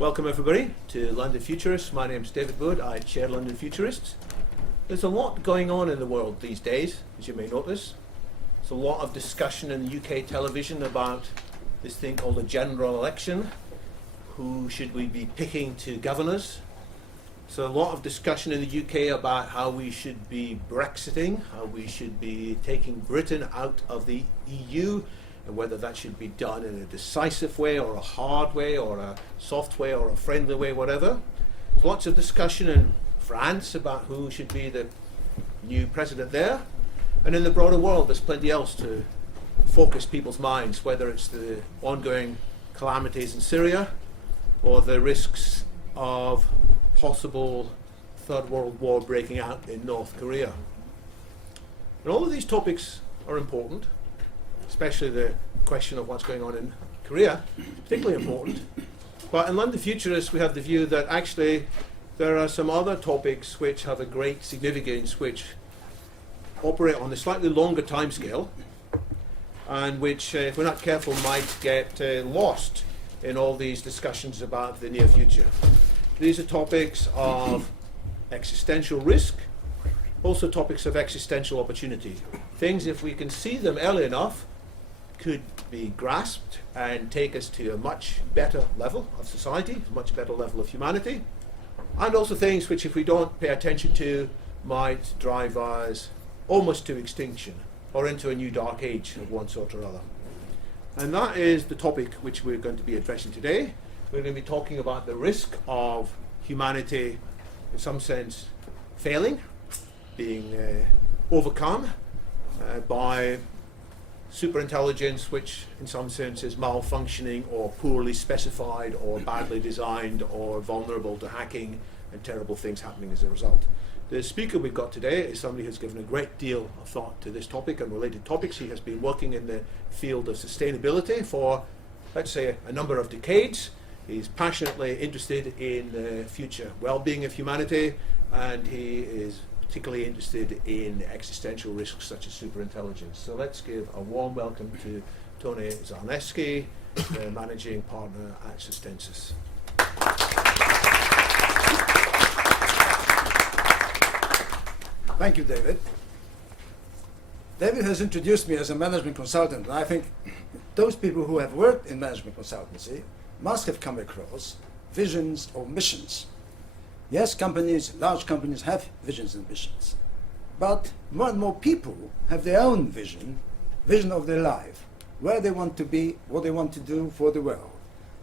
Welcome everybody to London Futurists. My name's David Wood. I chair London Futurists. There's a lot going on in the world these days, as you may notice. There's a lot of discussion in the UK television about this thing called a general election. Who should we be picking to govern us? So a lot of discussion in the UK about how we should be Brexiting, how we should be taking Britain out of the EU, and whether that should be done in a decisive way or a hard way or a soft way or a friendly way, whatever. There's lots of discussion in France about who should be the new president there. And in the broader world, there's plenty else to focus people's minds, whether it's the ongoing calamities in Syria or the risks of possible Third World War breaking out in North Korea. And all of these topics are important, especially the question of what's going on in Korea, particularly important. But in London Futurists, we have the view that actually there are some other topics which have a great significance, which operate on a slightly longer timescale, and which, if we're not careful, might get lost in all these discussions about the near future. These are topics of existential risk, also topics of existential opportunity. Things, if we can see them early enough, could be grasped and take us to a much better level of society, a much better level of humanity, and also things which, if we don't pay attention to, might drive us almost to extinction or into a new dark age of one sort or other. And that is the topic which we're going to be addressing today. We're going to be talking about the risk of humanity, in some sense, failing, being overcome by superintelligence, which in some sense is malfunctioning or poorly specified or badly designed or vulnerable to hacking and terrible things happening as a result. The speaker we've got today is somebody who's given a great deal of thought to this topic and related topics. He has been working in the field of sustainability for, let's say, a number of decades. He's passionately interested in the future well-being of humanity, and he is particularly interested in existential risks such as superintelligence. So let's give a warm welcome to Tony Zarneski, the managing partner at Sustensis. Thank you, David. David has introduced me as a management consultant, and I think those people who have worked in management consultancy must have come across visions or missions. Yes, companies, large companies have visions and missions, but more and more people have their own vision of their life, where they want to be, what they want to do for the world.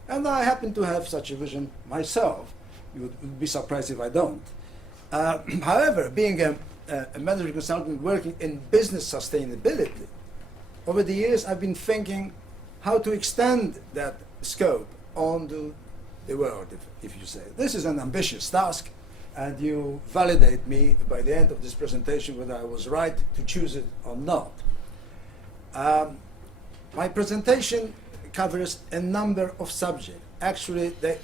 And I happen to have such a vision myself. You would be surprised if I don't. However, being a management consultant working in business sustainability, over the years I've been thinking how to extend that scope onto the world, if you say. This is an ambitious task, and you validate me by the end of this presentation whether I was right to choose it or not. My presentation covers a number of subjects. Actually, there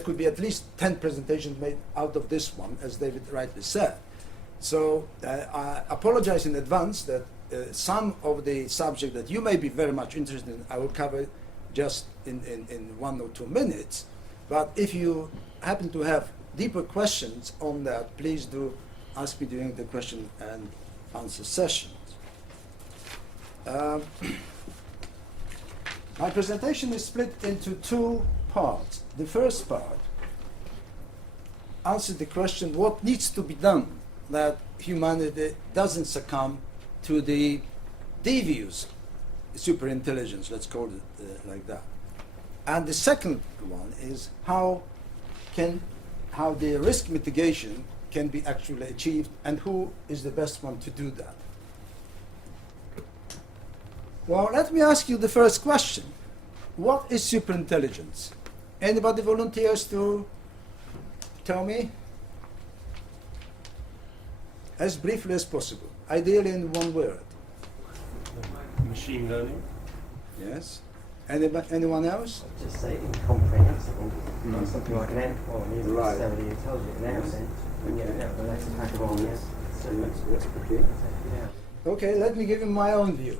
could be at least 10 presentations made out of this one, as David rightly said. So I apologize in advance that some of the subject that you may be very much interested in, I will cover just in 1 or 2 minutes. But if you happen to have deeper questions on that, please do ask me during the question and answer sessions. My presentation is split into 2 parts. The first part answers the question, what needs to be done that humanity doesn't succumb to the devious superintelligence, let's call it like that. And the second one is how the risk mitigation can be actually achieved, and who is the best one to do that. Well, let me ask you the first question. What is superintelligence? Anybody volunteers to tell me? As briefly as possible, ideally in 1 word. Machine learning. Yes. Anyone else? Just say incomprehensible. Not something like an ant or necessarily intelligent in our sense. But that's a kind of all, yes. So Okay, let me give you my own view.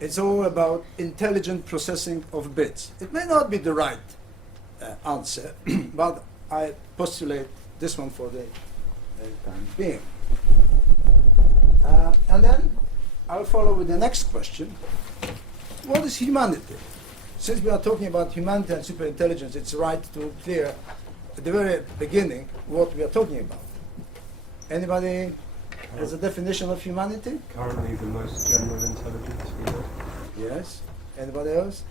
It's all about intelligent processing of bits. It may not be the right answer, but I postulate this one for the time being. And then I'll follow with the next question. What is humanity? Since we are talking about humanity and superintelligence, it's right to clear at the very beginning what we are talking about. Anybody has a definition of humanity? Currently the most general intelligence we have. Yes. Anybody else?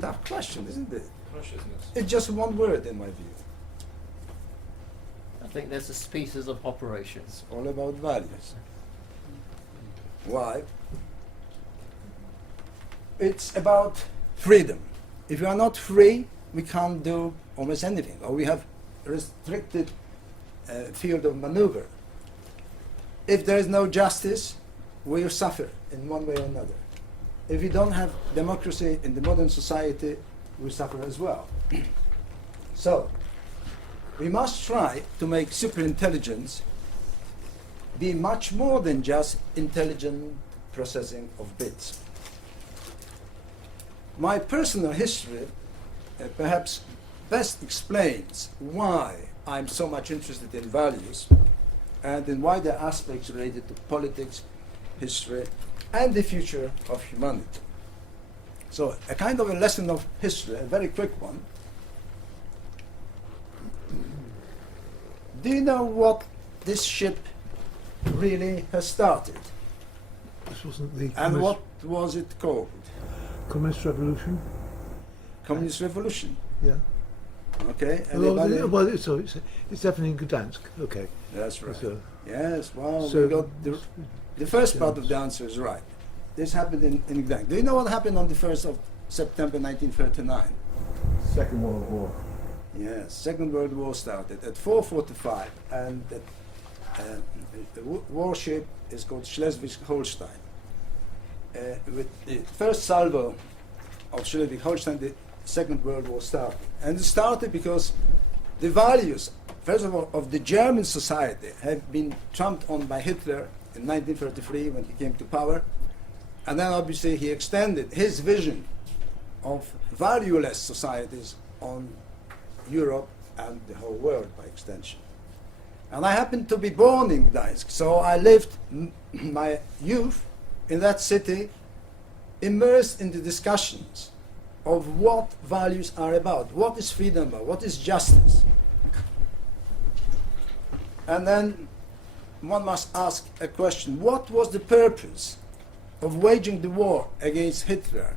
Tough question, isn't it? Consciousness. It's just one word in my view. I think there's a species of operations. It's all about values. Why? It's about freedom. If you are not free, we can't do almost anything, or we have restricted field of maneuver. If there is no justice, we suffer in one way or another. If we don't have democracy in the modern society, we suffer as well. So, we must try to make superintelligence be much more than just intelligent processing of bits. My personal history perhaps best explains why I'm so much interested in values and in wider aspects related to politics, history, and the future of humanity. So a kind of a lesson of history, a very quick one. Do you know what this ship really has started? This wasn't the And what was it called? Communist Revolution? Communist Revolution. Yeah. Okay. Well, Anybody? well, it's definitely in Gdansk. Okay. That's right. So, Yes, well, so we got the first part of the answer is right. This happened in Gdansk. Do you know what happened on the 1st of September 1939? Second World War. Yes, Second World War started at 4:45, and the warship is called Schleswig-Holstein. With the first salvo of Schleswig-Holstein, the Second World War started. And it started because the values, first of all, of the German society have been trumped on by Hitler in 1933 when he came to power. And then obviously he extended his vision of valueless societies on Europe and the whole world by extension. And I happened to be born in Gdańsk, so I lived my youth in that city, immersed in the discussions of what values are about, what is freedom about, what is justice. And then one must ask a question: what was the purpose of waging the war against Hitler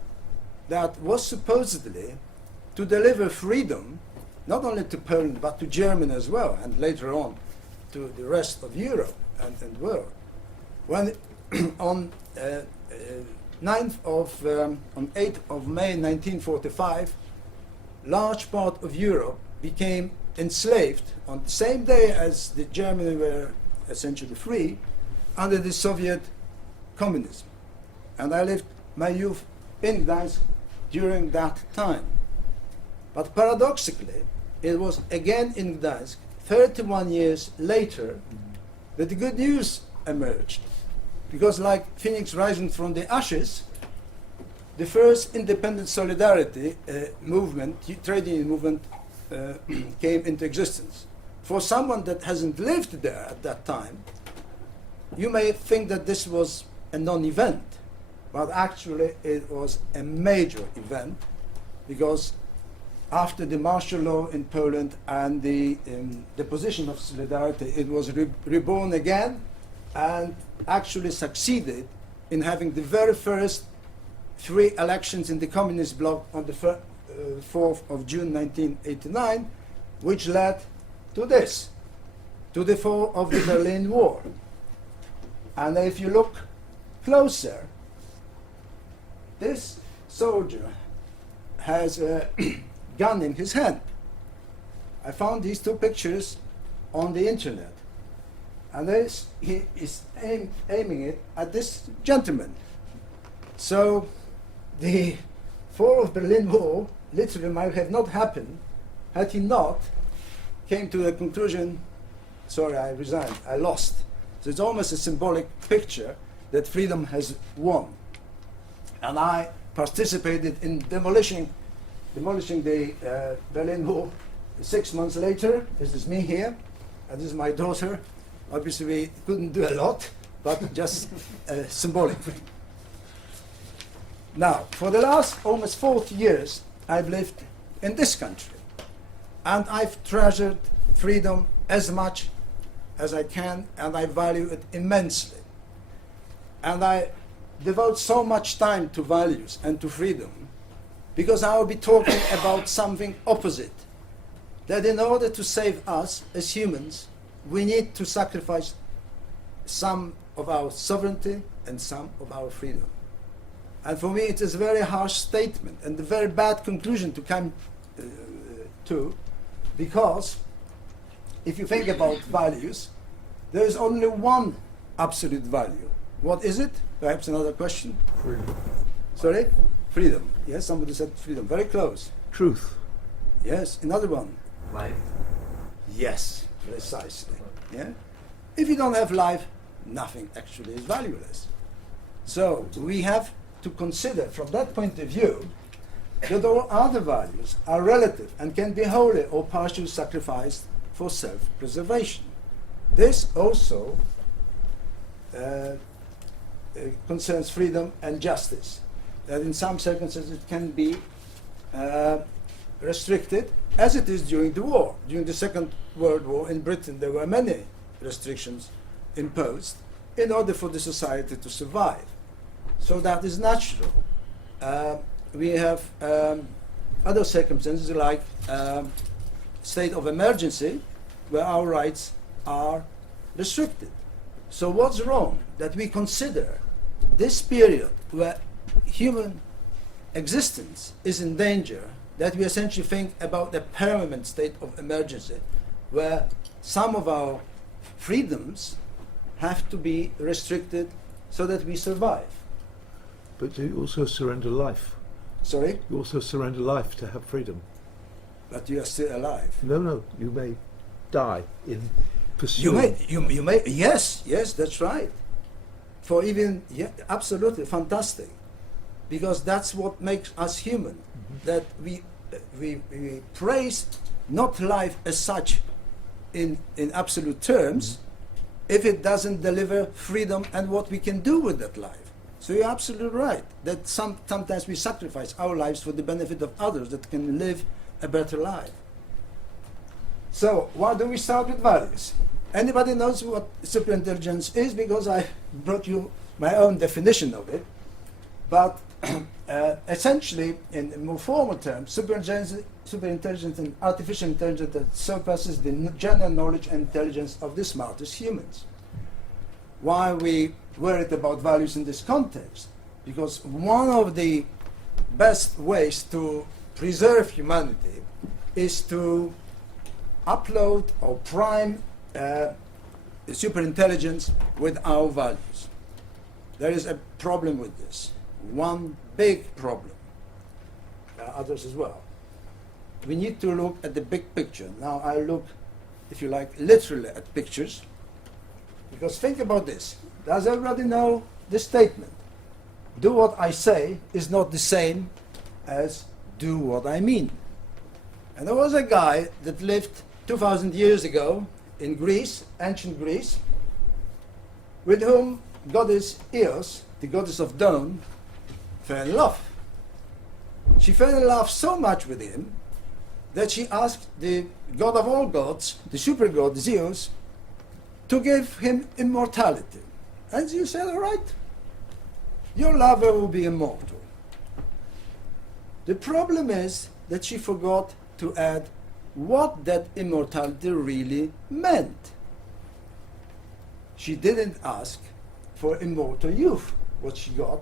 that was supposedly to deliver freedom not only to Poland but to Germany as well, and later on to the rest of Europe and world? When on 8th of May 1945, large part of Europe became enslaved on the same day as the Germany were essentially free under the Soviet communism. And I lived my youth in Gdańsk during that time. But paradoxically, it was again in Gdańsk 31 years later that the good news emerged. Because like Phoenix rising from the ashes, the first independent solidarity movement, trade union movement, came into existence. For someone that hasn't lived there at that time, you may think that this was a non-event, but actually it was a major event, because after the martial law in Poland and the position of solidarity, it was reborn again and actually succeeded in having the very first free elections in the communist bloc on the 4th of June 1989, which led to this, to the fall of the Berlin Wall. And if you look closer, this soldier has a gun in his hand. I found these two pictures on the internet. And he is aiming it at this gentleman. So the fall of Berlin Wall literally might have not happened had he not came to the conclusion, sorry, I resigned, I lost. So it's almost a symbolic picture that freedom has won. And I participated in demolishing the Berlin Wall 6 months later. This is me here, and this is my daughter. Obviously, we couldn't do a lot, but just symbolic. Now, for the last almost 40 years, I've lived in this country, and I've treasured freedom as much as I can, and I value it immensely. And I devote so much time to values and to freedom because I will be talking about something opposite. That in order to save us as humans, we need to sacrifice some of our sovereignty and some of our freedom. And for me, it is a very harsh statement and a very bad conclusion to come to, because if you think about values, there is only one absolute value. What is it? Perhaps another question? Freedom. Sorry? Freedom. Yes, somebody said freedom. Very close. Truth. Yes, another one. Life. Yes, precisely. Yeah? If you don't have life, nothing actually is valueless. So we have to consider from that point of view that all other values are relative and can be wholly or partially sacrificed for self-preservation. This also concerns freedom and justice. That in some circumstances it can be restricted, as it is during the war. During the Second World War in Britain, there were many restrictions imposed in order for the society to survive. So that is natural. We have other circumstances like state of emergency, where our rights are restricted. So what's wrong that we consider this period where human existence is in danger, that we essentially think about a permanent state of emergency, where some of our freedoms have to be restricted so that we survive. But you also surrender life. Sorry? You also surrender life to have freedom. But you are still alive. No, you may die in pursuing. You may, yes, that's right. For even, yeah, absolutely fantastic. Because that's what makes us human. Mm-hmm. That we praise not life as such in absolute terms, Mm-hmm. if it doesn't deliver freedom and what we can do with that life. So you're absolutely right that sometimes we sacrifice our lives for the benefit of others that can live a better life. So why do we start with values? Anybody knows what superintelligence is? Because I brought you my own definition of it. But essentially, in more formal terms, superintelligence and artificial intelligence that surpasses the general knowledge and intelligence of the smartest humans. Why are we worried about values in this context? Because one of the best ways to preserve humanity is to upload or prime superintelligence with our values. There is a problem with this. One big problem. There are others as well. We need to look at the big picture. Now I look, if you like, literally at pictures. Because think about this. Does everybody know this statement? Do what I say is not the same as do what I mean. And there was a guy that lived 2,000 years ago in Greece, ancient Greece, with whom goddess Eos, the goddess of dawn, fell in love. She fell in love so much with him that she asked the god of all gods, the super god Zeus, to give him immortality. And Zeus said, all right, your lover will be immortal. The problem is that she forgot to add what that immortality really meant. She didn't ask for immortal youth. What she got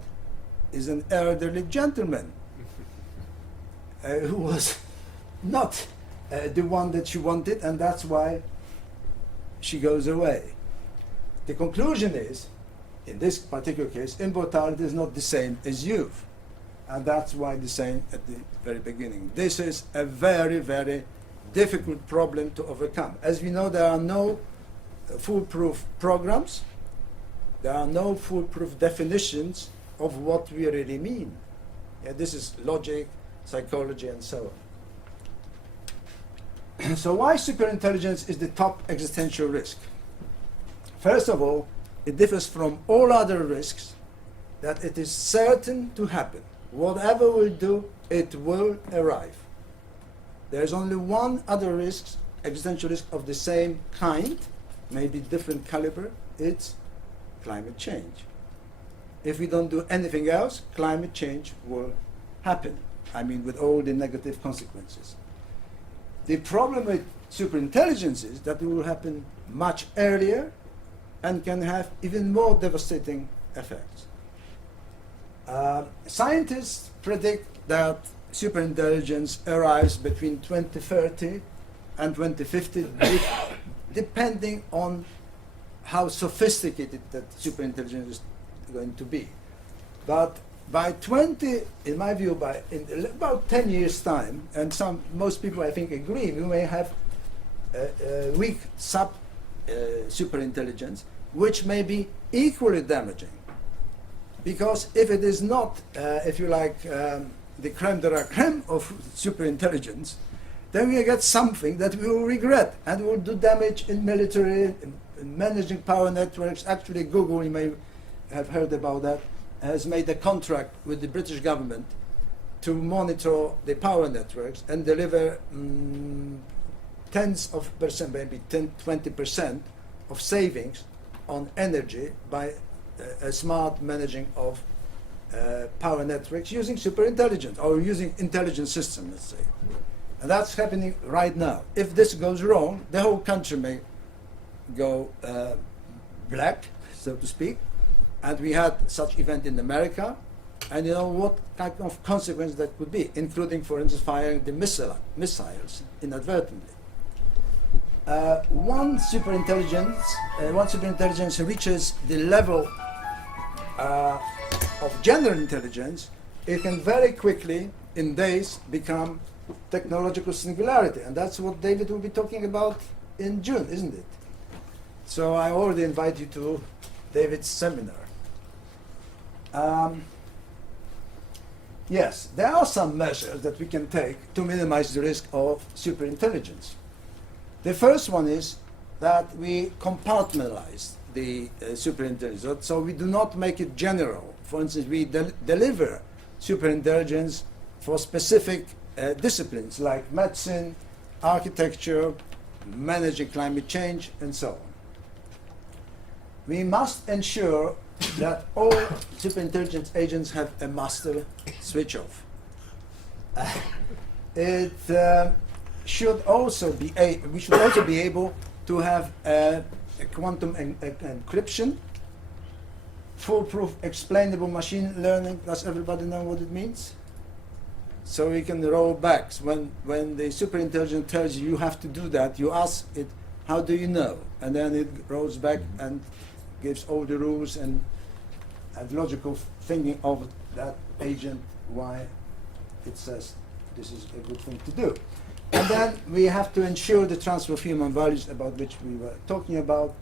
is an elderly gentleman who was not the one that she wanted, and that's why she goes away. The conclusion is, in this particular case, immortality is not the same as youth. And that's why the same at the very beginning. This is a very, very difficult problem to overcome. As we know, there are no foolproof programs. There are no foolproof definitions of what we really mean. Yeah, this is logic, psychology, and so on. So why superintelligence is the top existential risk? First of all, it differs from all other risks that it is certain to happen. Whatever we'll do, it will arrive. There is only one other risk, existential risk of the same kind, maybe different caliber, it's climate change. If we don't do anything else, climate change will happen. I mean, with all the negative consequences. The problem with superintelligence is that it will happen much earlier and can have even more devastating effects. Scientists predict that superintelligence arrives between 2030 and 2050, depending on how sophisticated that superintelligence is going to be. But by in my view, in about 10 years' time, and most people I think agree, we may have a weak superintelligence, which may be equally damaging. Because if it is not, if you like, the creme de la creme of superintelligence, then we get something that we will regret and will do damage in military, in managing power networks. Actually, Google, you may have heard about that, has made a contract with the British government to monitor the power networks and deliver tens of percent, maybe 10-20% of savings on energy by a smart managing of power networks using superintelligence or using intelligent systems, let's say. And that's happening right now. If this goes wrong, the whole country may go black, so to speak. And we had such event in America, and you know what kind of consequence that could be, including, for instance, firing the missiles inadvertently. Once superintelligence reaches the level of general intelligence, it can very quickly, in days, become technological singularity. And that's what David will be talking about in June, isn't it? So I already invite you to David's seminar. Yes, there are some measures that we can take to minimize the risk of superintelligence. The first one is that we compartmentalize the superintelligence, so we do not make it general. For instance, we deliver superintelligence for specific disciplines like medicine, architecture, managing climate change, and so on. We must ensure that all superintelligence agents have a master switch off. We should also be able to have a quantum encryption, foolproof explainable machine learning. Does everybody know what it means? So we can roll back. When the superintelligence tells you you have to do that, you ask it, how do you know? And then it rolls back and gives all the rules and logical thinking of that agent why it says this is a good thing to do. And then we have to ensure the transfer of human values about which we were talking about,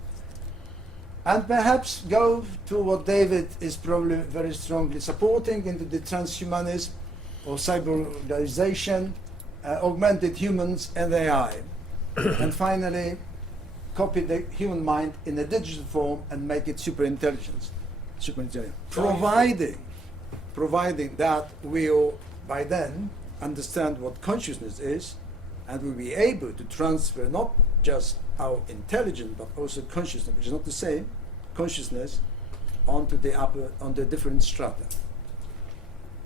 and perhaps go to what David is probably very strongly supporting, into the transhumanism or cyberization, augmented humans and AI. And finally, copy the human mind in a digital form and make it superintelligent. Providing that we'll by then understand what consciousness is, and we'll be able to transfer not just our intelligence but also consciousness, which is not the same, consciousness onto the different strata.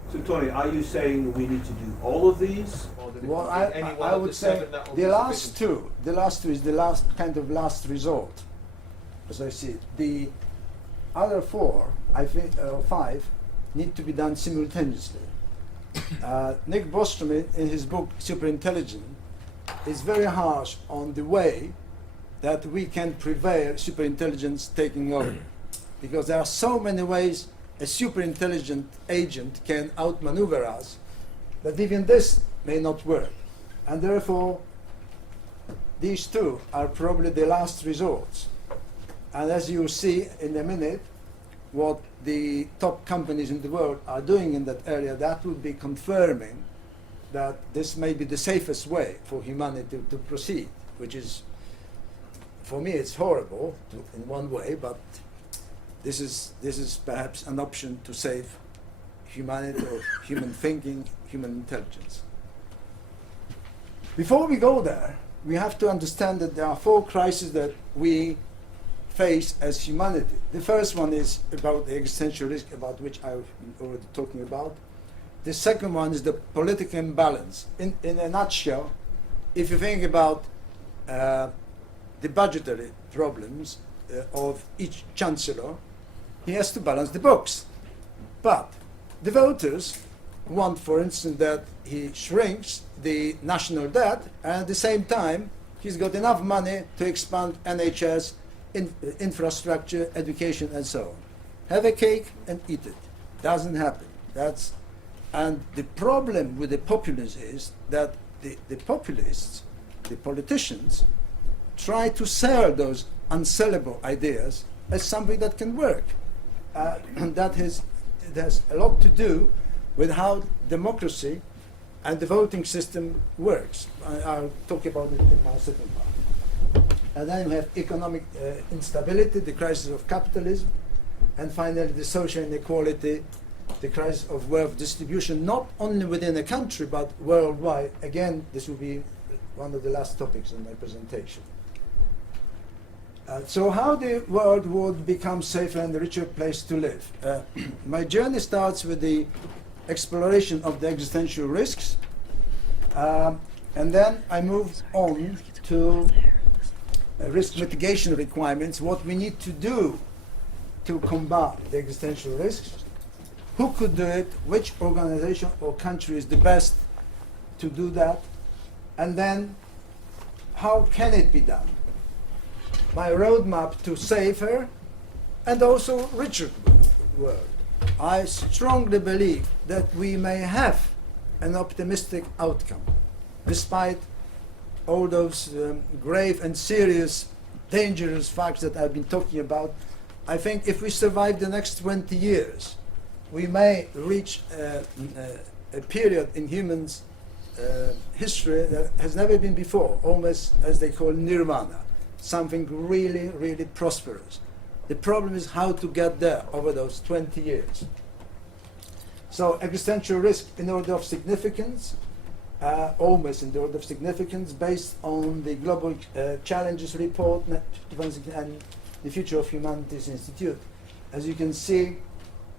So, Tony, are you saying we need to do all of these? Or that Well, any one I of would the say seven that will the be last sufficient? two is the last kind of last resort, as I see it. The other four, I think, or five, need to be done simultaneously. Nick Bostrom, in his book Superintelligence, is very harsh on the way that we can prevail superintelligence taking over, because there are so many ways a superintelligent agent can outmaneuver us that even this may not work. And therefore, these two are probably the last resorts. And as you will see in a minute, what the top companies in the world are doing in that area, that would be confirming that this may be the safest way for humanity to proceed, which is, for me, it's horrible in one way, but this is perhaps an option to save humanity or human thinking, human intelligence. Before we go there, we have to understand that there are 4 crises that we face as humanity. The first one is about the existential risk, about which I've been already talking about. The second one is the political imbalance. In a nutshell, if you think about the budgetary problems of each chancellor, he has to balance the books. But the voters want, for instance, that he shrinks the national debt, and at the same time, he's got enough money to expand NHS, infrastructure, education, and so on. Have a cake and eat it. Doesn't happen. And the problem with the populists is that the populists, the politicians, try to sell those unsellable ideas as something that can work. That has a lot to do with how democracy and the voting system works. I'll talk about it in my second part. And then we have economic instability, the crisis of capitalism, and finally the social inequality, the crisis of wealth distribution, not only within a country but worldwide. Again, this will be one of the last topics in my presentation. So how the world would become safer and a richer place to live. My journey starts with the exploration of the existential risks, and then I move on to risk mitigation requirements, what we need to do to combat the existential risks, who could do it, which organization or country is the best to do that, and then how can it be done. My roadmap to safer and also richer world. I strongly believe that we may have an optimistic outcome, despite all those grave and serious, dangerous facts that I've been talking about. I think if we survive the next 20 years, we may reach a period in humans' history that has never been before, almost as they call nirvana, something really, really prosperous. The problem is how to get there over those 20 years. So existential risk in order of significance, almost in the order of significance, based on the Global Challenges Report and the Future of Humanities Institute. As you can see,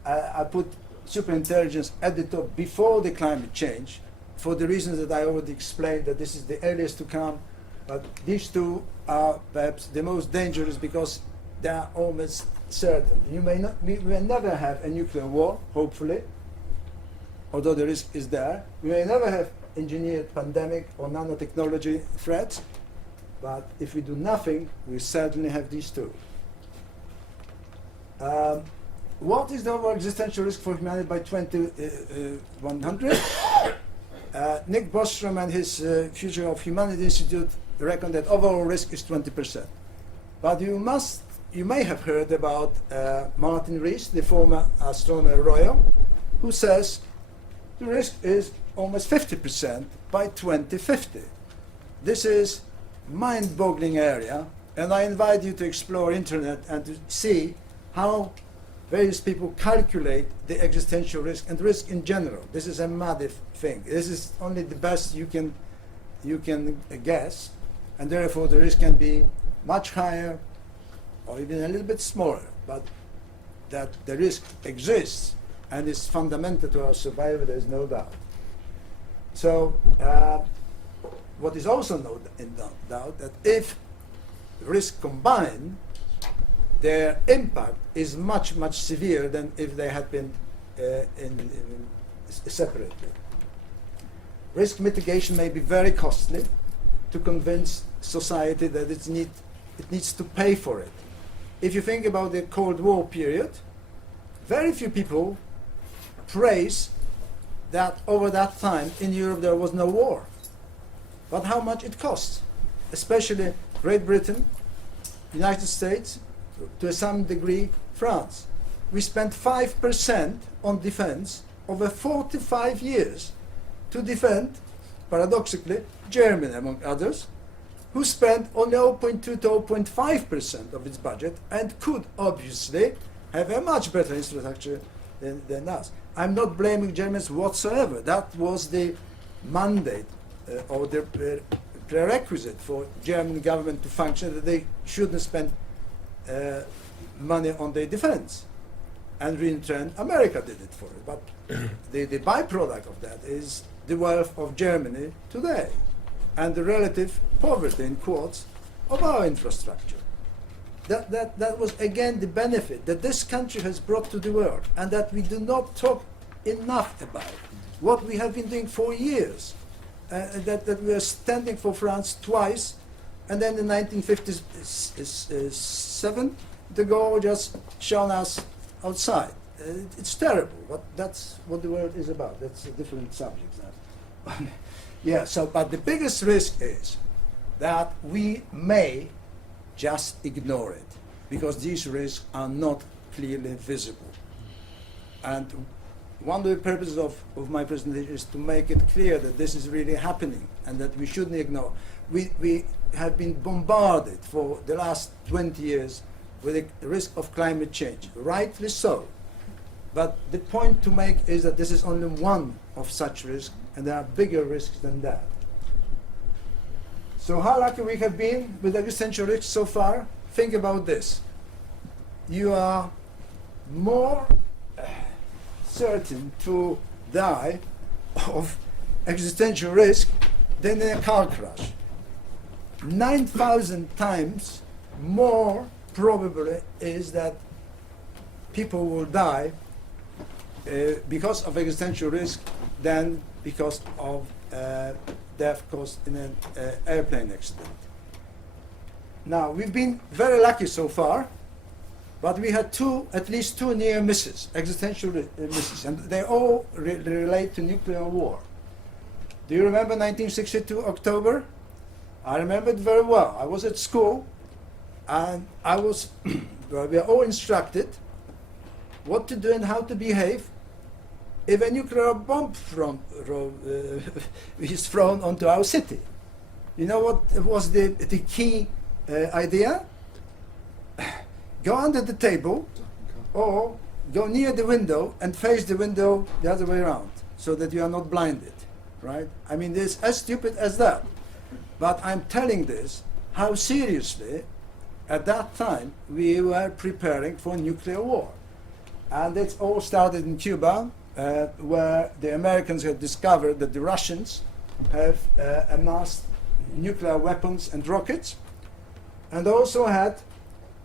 I put superintelligence at the top before the climate change, for the reasons that I already explained, that this is the earliest to come. But these two are perhaps the most dangerous because they are almost certain. We may never have a nuclear war, hopefully, although the risk is there. We may never have engineered pandemic or nanotechnology threats, but if we do nothing, we certainly have these two. What is the overall existential risk for humanity by 2100? Nick Bostrom and his Future of Humanity Institute reckon that overall risk is 20%. But you may have heard about Martin Rees, the former astronomer royal, who says the risk is almost 50% by 2050. This is mind-boggling area, and I invite you to explore internet and to see how various people calculate the existential risk and risk in general. This is a muddy thing. This is only the best you can guess, and therefore the risk can be much higher or even a little bit smaller, but that the risk exists and is fundamental to our survival, there is no doubt. So what is also no doubt that if risk combined, their impact is much, much severe than if they had been separately. Risk mitigation may be very costly to convince society that it needs to pay for it. If you think about the Cold War period, very few people praise that over that time in Europe there was no war. But how much it costs, especially Great Britain, United States, to some degree France. we spent 5% on defense over 45 years to defend, paradoxically, Germany, among others, who spent only 0.2 to 0.5% of its budget and could obviously have a much better infrastructure than us. I'm not blaming Germans whatsoever. That was the mandate or the prerequisite for German government to function, that they shouldn't spend money on their defense. And in turn, America did it for it. But the byproduct of that is the wealth of Germany today and the relative poverty, in quotes, of our infrastructure. That was, again, the benefit that this country has brought to the world, and that we do not talk enough about. What we have been doing for years, that we are standing for France twice, and then in 1957, de Gaulle just shown us outside. It's terrible, but that's what the world is about. That's a different subject now. Yeah, so, but the biggest risk is that we may just ignore it, because these risks are not clearly visible. And one of the purposes of my presentation is to make it clear that this is really happening and that we shouldn't ignore. We have been bombarded for the last 20 years with the risk of climate change, rightly so. But the point to make is that this is only one of such risks, and there are bigger risks than that. So how lucky we have been with existential risks so far? Think about this. You are more certain to die of existential risk than in a car crash. 9,000 times more probably is that people will die because of existential risk than because of death caused in an airplane accident. Now, we've been very lucky so far, but we had at least two near misses, existential misses, and they all relate to nuclear war. Do you remember 1962 October? I remember it very well. I was at school, and we were all instructed what to do and how to behave if a nuclear bomb is thrown onto our city. You know what was the key idea? Go under the table or go near the window and face the window the other way around so that you are not blinded, right? I mean, it's as stupid as that. But I'm telling this, how seriously at that time we were preparing for nuclear war. And it all started in Cuba, where the Americans had discovered that the Russians have amassed nuclear weapons and rockets, and also had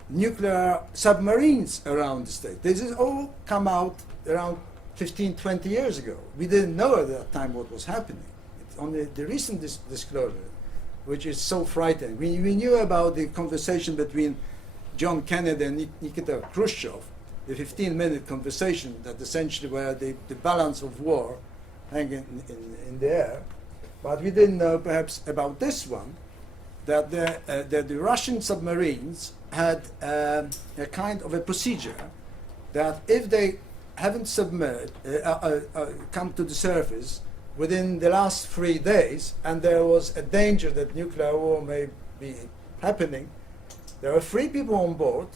nuclear submarines around the state. This has all come out around 15, 20 years ago. We didn't know at that time what was happening. It's only the recent disclosure, which is so frightening. We knew about the conversation between John Kennedy and Nikita Khrushchev, the 15-minute conversation that essentially were the balance of war hanging in the air. But we didn't know perhaps about this one, that the Russian submarines had a kind of a procedure that if they haven't come to the surface within the last 3 days, and there was a danger that nuclear war may be happening, there were 3 people on board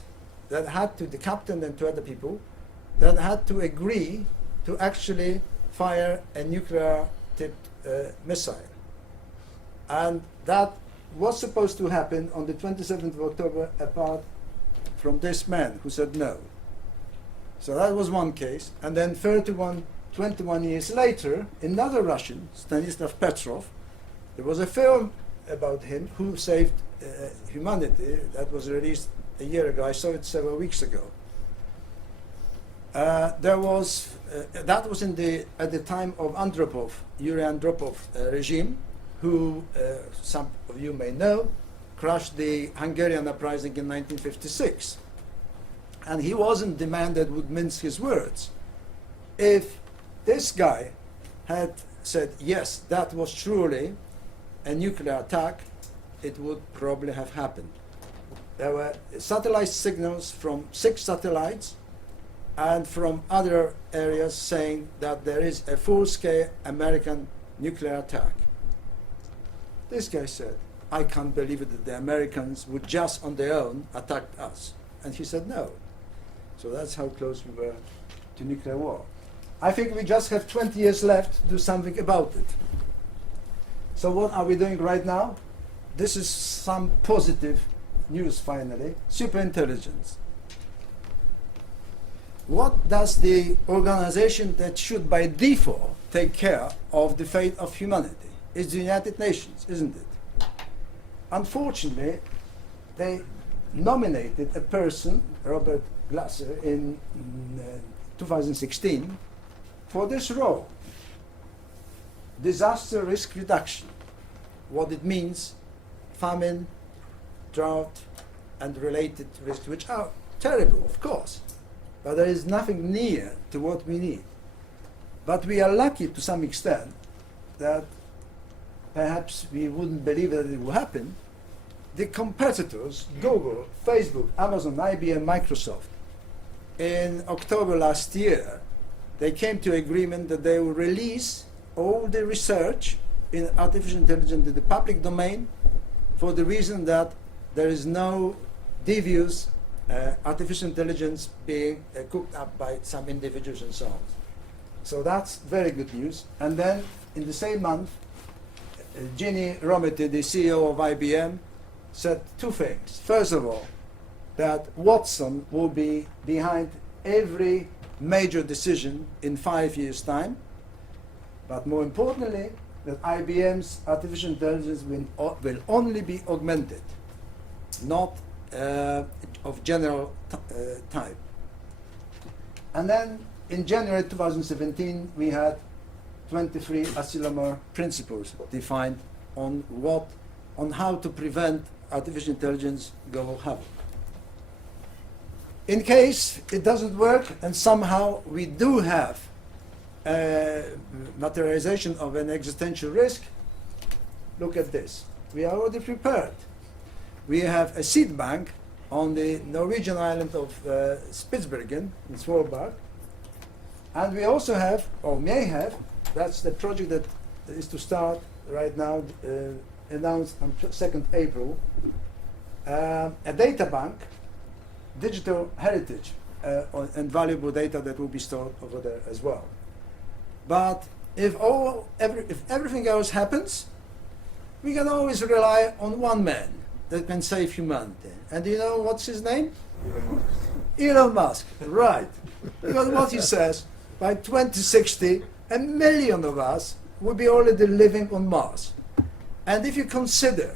that had to, the captain and 2 other people, that had to agree to actually fire a nuclear-tipped missile. And that was supposed to happen on the 27th of October, apart from this man who said no. So that was one case. And then 21 years later, another Russian, Stanislav Petrov, there was a film about him who saved humanity that was released a year ago. I saw it several weeks ago. That was at the time of Andropov, Yuri Andropov regime, who some of you may know, crushed the Hungarian uprising in 1956. And he wasn't the man that would mince his words. If this guy had said, yes, that was truly a nuclear attack, it would probably have happened. There were satellite signals from 6 satellites and from other areas saying that there is a full-scale American nuclear attack. This guy said, I can't believe it that the Americans would just on their own attack us. And he said no. So that's how close we were to nuclear war. I think we just have 20 years left to do something about it. So what are we doing right now? This is some positive news finally. Superintelligence. What does the organization that should by default take care of the fate of humanity? It's the United Nations, isn't it? Unfortunately, they nominated a person, Robert Glasser, in 2016 for this role. Disaster risk reduction. What it means, famine, drought, and related risks, which are terrible, of course, but there is nothing near to what we need. But we are lucky to some extent that perhaps we wouldn't believe that it will happen. The competitors, Google, Facebook, Amazon, IBM, Microsoft, in October last year, they came to agreement that they will release all the research in artificial intelligence in the public domain for the reason that there is no devious artificial intelligence being cooked up by some individuals and so on. So that's very good news. And then in the same month, Ginny Rometty, the CEO of IBM, said two things. First of all, that Watson will be behind every major decision in 5 years' time. But more importantly, that IBM's artificial intelligence will only be augmented, not of general type. And then in January 2017, we had 23 Asilomar principles defined on how to prevent artificial intelligence go havoc. In case it doesn't work and somehow we do have materialization of an existential risk, look at this. We are already prepared. We have a seed bank on the Norwegian island of Spitsbergen in Svalbard, and we also have, or may have, that's the project that is to start right now, announced on 2nd April, a data bank, digital heritage, and valuable data that will be stored over there as well. But if everything else happens, we can always rely on one man that can save humanity. And do you know what's his name? Elon Musk, right. Because what he says, by 2060, 1 million of us will be already living on Mars. And if you consider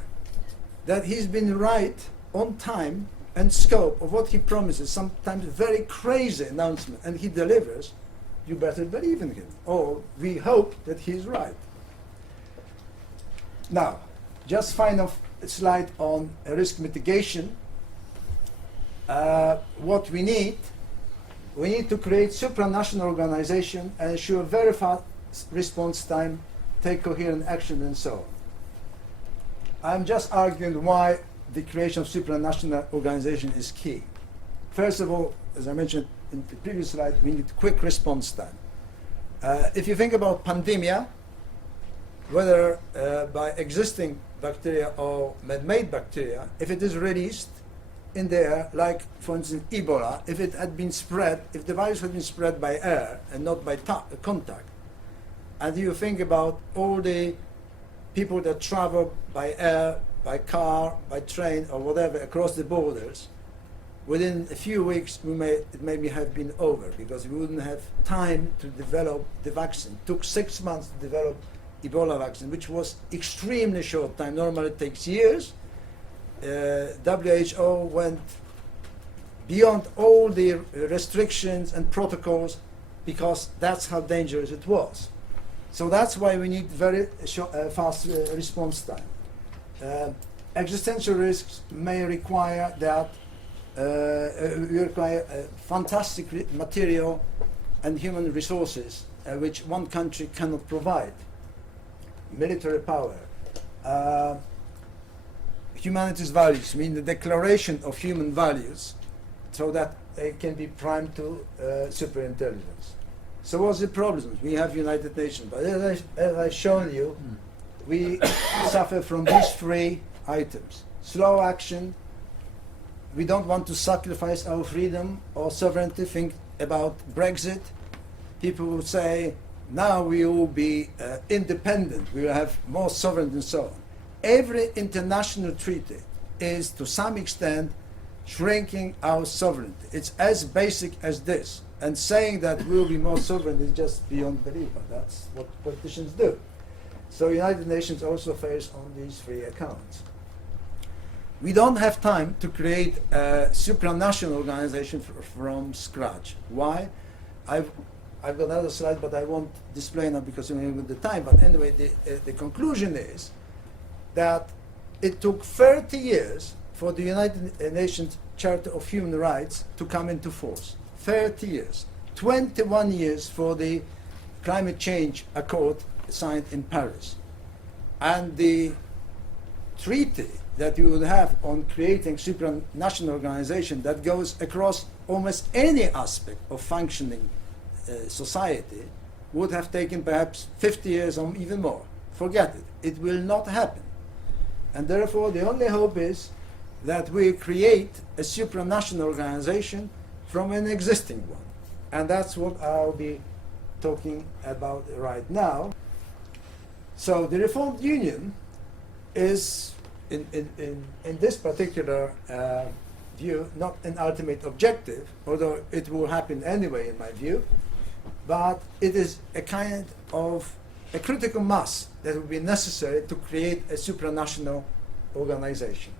that he's been right on time and scope of what he promises, sometimes very crazy announcement, and he delivers, you better believe in him. Or we hope that he's right. Now, just final slide on risk mitigation. What we need to create supranational organization and ensure very fast response time, take coherent action, and so on. I'm just arguing why the creation of supranational organization is key. First of all, as I mentioned in the previous slide, we need quick response time. If you think about pandemia, whether by existing bacteria or man-made bacteria, if it is released in the air, like for instance Ebola, if it had been spread, if the virus had been spread by air and not by contact, and you think about all the people that travel by air, by car, by train, or whatever across the borders, within a few weeks it may have been over because we wouldn't have time to develop the vaccine. It took 6 months to develop Ebola vaccine, which was extremely short time. Normally it takes years. WHO went beyond all the restrictions and protocols because that's how dangerous it was. So that's why we need very fast response time. Existential risks may require that fantastic material and human resources which one country cannot provide. Military power, humanities values, I mean the declaration of human values, so that can be primed to superintelligence. So what's the problem? We have United Nations, but as I've shown you, we suffer from these three items. Slow action. We don't want to sacrifice our freedom or sovereignty. Think about Brexit. People will say, now we will be independent, we will have more sovereignty and so on. Every international treaty is to some extent shrinking our sovereignty. It's as basic as this. And saying that we will be more sovereign is just beyond belief, but that's what politicians do. So United Nations also fails on these three accounts. We don't have time to create a supranational organization from scratch. Why? I've got another slide, but I won't display now because we don't have the time. But anyway, the conclusion is that it took 30 years for the United Nations Charter of Human Rights to come into force. 30 years. 21 years for the Climate Change Accord signed in Paris. And the treaty that you would have on creating supranational organization that goes across almost any aspect of functioning society would have taken perhaps 50 years or even more. Forget it. It will not happen. And therefore, the only hope is that we create a supranational organization from an existing one. And that's what I'll be talking about right now. So the Reformed Union is, in this particular view, not an ultimate objective, although it will happen anyway in my view, but it is a kind of a critical mass that will be necessary to create a supranational organization.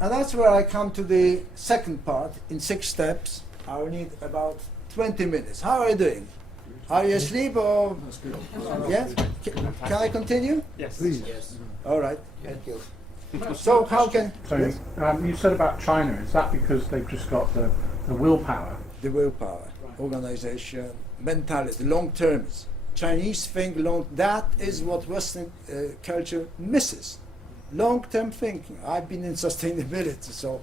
And that's where I come to the second part in 6 steps. I will need about 20 minutes. How are you doing? Are you asleep or? Yes? Can I continue? Yes. Please. Yes. All right. Thank you. So how can So you said about China, is that because they've just got the willpower? the willpower, organization, mentality, long-termism. Chinese think long. That is what Western culture misses. Long-term thinking. I've been in sustainability, so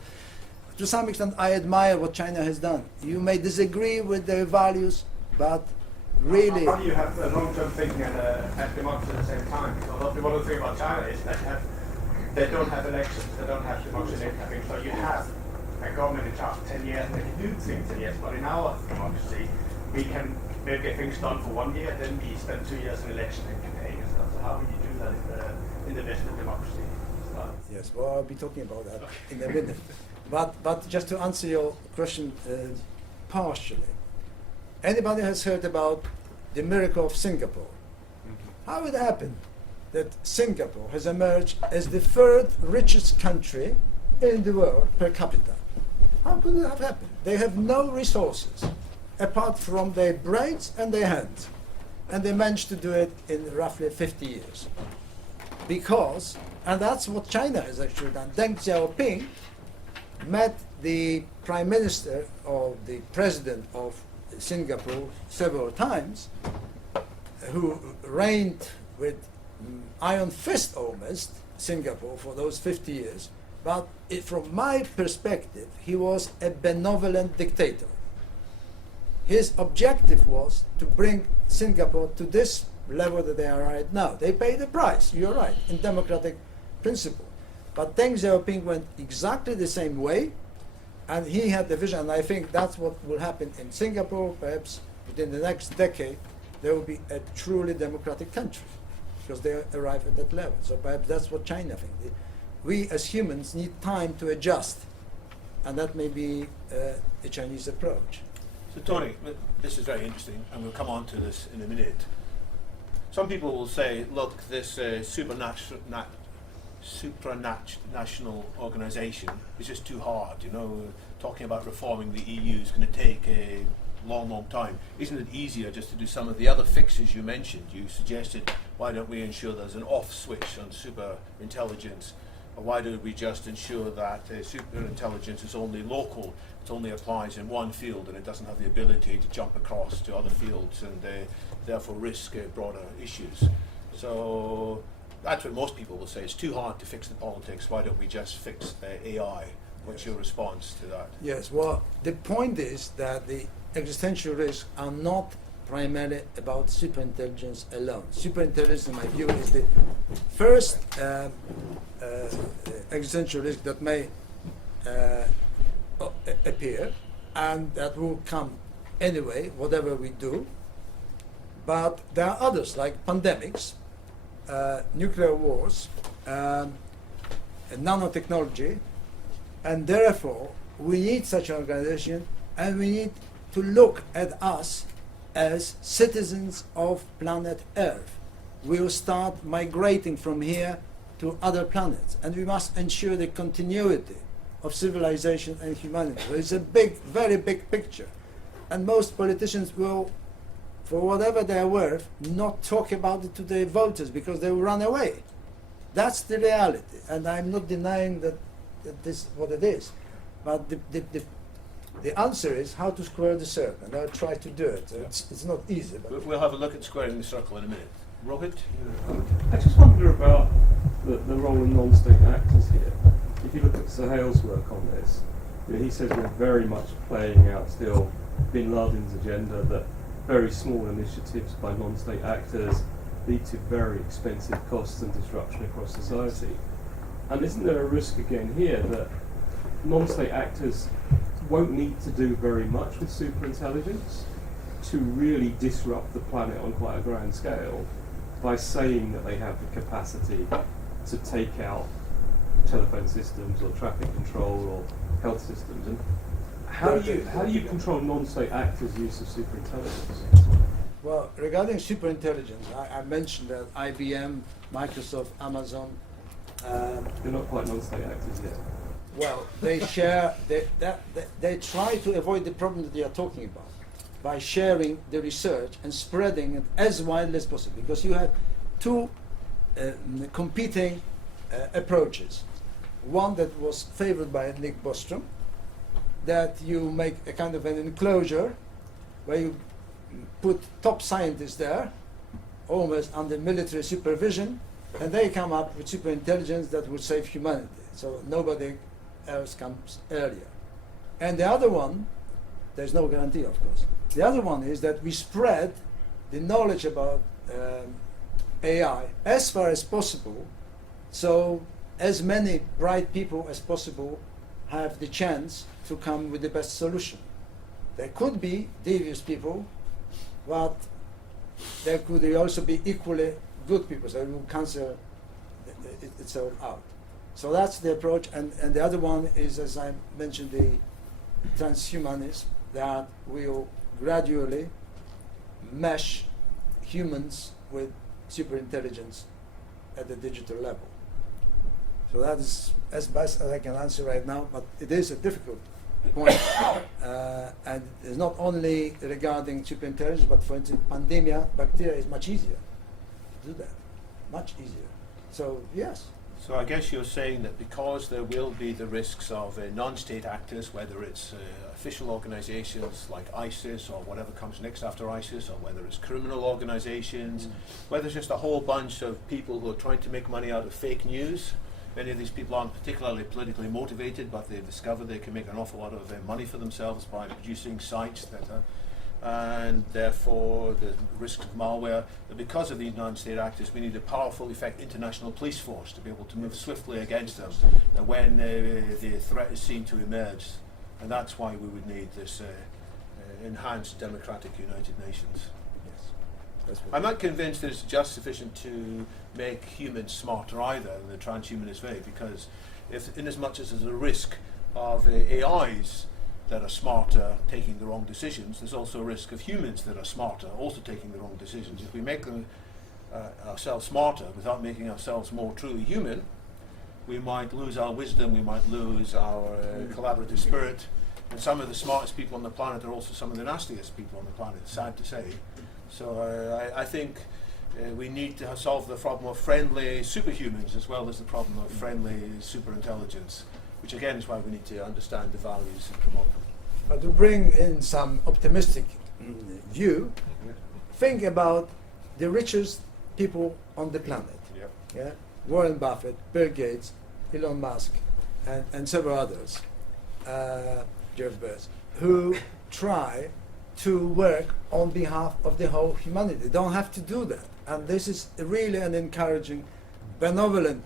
to some extent I admire what China has done. You may disagree with their values, but really... How do you have long-term thinking and democracy at the same time? Because one of the things about China is that they don't have elections, they don't have democracy, so you have a government in charge for 10 years and they can do things 10 years, but in our democracy we can maybe get things done for 1 year, then we spend 2 years in election and campaign and stuff. So how would you do that in the Western democracy? Yes, well, I'll be talking about that in a minute. But just to answer your question partially, anybody has heard about the miracle of Singapore? How it happened that Singapore has emerged as the 3rd richest country in the world per capita? How could it have happened? They have no resources apart from their brains and their hands. And they managed to do it in roughly 50 years. Because, and that's what China has actually done, Deng Xiaoping met the Prime Minister or the President of Singapore several times, who reigned with iron fist almost Singapore for those 50 years. But from my perspective, he was a benevolent dictator. His objective was to bring Singapore to this level that they are right now. They paid the price, you're right, in democratic principle. But Deng Xiaoping went exactly the same way, and he had the vision, and I think that's what will happen in Singapore. Perhaps within the next decade, there will be a truly democratic country, because they arrive at that level. So perhaps that's what China thinks. We as humans need time to adjust, and that may be the Chinese approach. So Tony, this is very interesting, and we'll come on to this in a minute. Some people will say, look, this supranational organisation is just too hard. You know, talking about reforming the EU is going to take a long, long time. Isn't it easier just to do some of the other fixes you mentioned? You suggested, why don't we ensure there's an off switch on superintelligence? Or why don't we just ensure that superintelligence is only local, it only applies in one field and it doesn't have the ability to jump across to other fields and therefore risk broader issues? So that's what most people will say. It's too hard to fix the politics. Why don't we just fix AI? What's your response to that? Yes, well, the point is that the existential risks are not primarily about superintelligence alone. Superintelligence, in my view, is the first existential risk that may appear, and that will come anyway, whatever we do. But there are others, like pandemics, nuclear wars, nanotechnology, and therefore we need such an organization, and we need to look at us as citizens of planet Earth. We will start migrating from here to other planets, and we must ensure the continuity of civilization and humanity. So it's a big, very big picture, and most politicians will, for whatever they're worth, not talk about it to their voters because they will run away. That's the reality, and I'm not denying that this is what it is. But the answer is how to square the circle, and I'll try to do it. It's not easy. But We'll have a look at squaring the circle in a minute. Rohit? I just wonder about the role of non-state actors here. If you look at Sohail's work on this, he says we're very much playing out still Bin Laden's agenda, that very small initiatives by non-state actors lead to very expensive costs and disruption across society. And isn't there a risk again here that non-state actors won't need to do very much with superintelligence to really disrupt the planet on quite a grand scale by saying that they have the capacity to take out telephone systems or traffic control or health systems? And how do you control non-state actors' use of superintelligence? well, regarding superintelligence, I mentioned that IBM, Microsoft, Amazon. They're not quite non-state actors yet. Well, they share. They try to avoid the problem that you are talking about by sharing the research and spreading it as widely as possible. Because you have two competing approaches. One that was favored by Nick Bostrom, that you make a kind of an enclosure where you put top scientists there, almost under military supervision, and they come up with superintelligence that will save humanity. So nobody else comes earlier. And the other one, there's no guarantee, of course. The other one is that we spread the knowledge about AI as far as possible, so as many bright people as possible have the chance to come with the best solution. There could be devious people, but there could also be equally good people, so it will cancel itself out. So that's the approach, and the other one is, as I mentioned, the transhumanism, that will gradually mesh humans with superintelligence at the digital level. So that is as best as I can answer right now, but it is a difficult point. And it's not only regarding superintelligence, but for instance, pandemia, bacteria is much easier to do that, much easier. So yes. So I guess you're saying that because there will be the risks of non-state actors, whether it's official organizations like ISIS or whatever comes next after ISIS, or whether it's criminal organizations, whether it's just a whole bunch of people who are trying to make money out of fake news. Many of these people aren't particularly politically motivated, but they've discovered they can make an awful lot of money for themselves by producing sites that are, and therefore the risks of malware. That because of these non-state actors, we need a powerful, international police force to be able to move swiftly against them when the threat is seen to emerge. And that's why we would need this enhanced democratic United Nations. I'm not convinced that it's just sufficient to make humans smarter either in the transhumanist way, because if, in as much as there's a risk of AIs that are smarter taking the wrong decisions, there's also a risk of humans that are smarter also taking the wrong decisions. If we make them ourselves smarter without making ourselves more truly human, we might lose our wisdom, we might lose our collaborative spirit, and some of the smartest people on the planet are also some of the nastiest people on the planet, sad to say. So I think we need to solve the problem of friendly superhumans as well as the problem of friendly superintelligence, which again is why we need to understand the values and promote them. But to bring in some optimistic view, think about the richest people on the planet. Yep. Yeah? Warren Buffett, Bill Gates, Elon Musk, and several others. Jeff Bezos, who try to work on behalf of the whole humanity. They don't have to do that. And this is really an encouraging, benevolent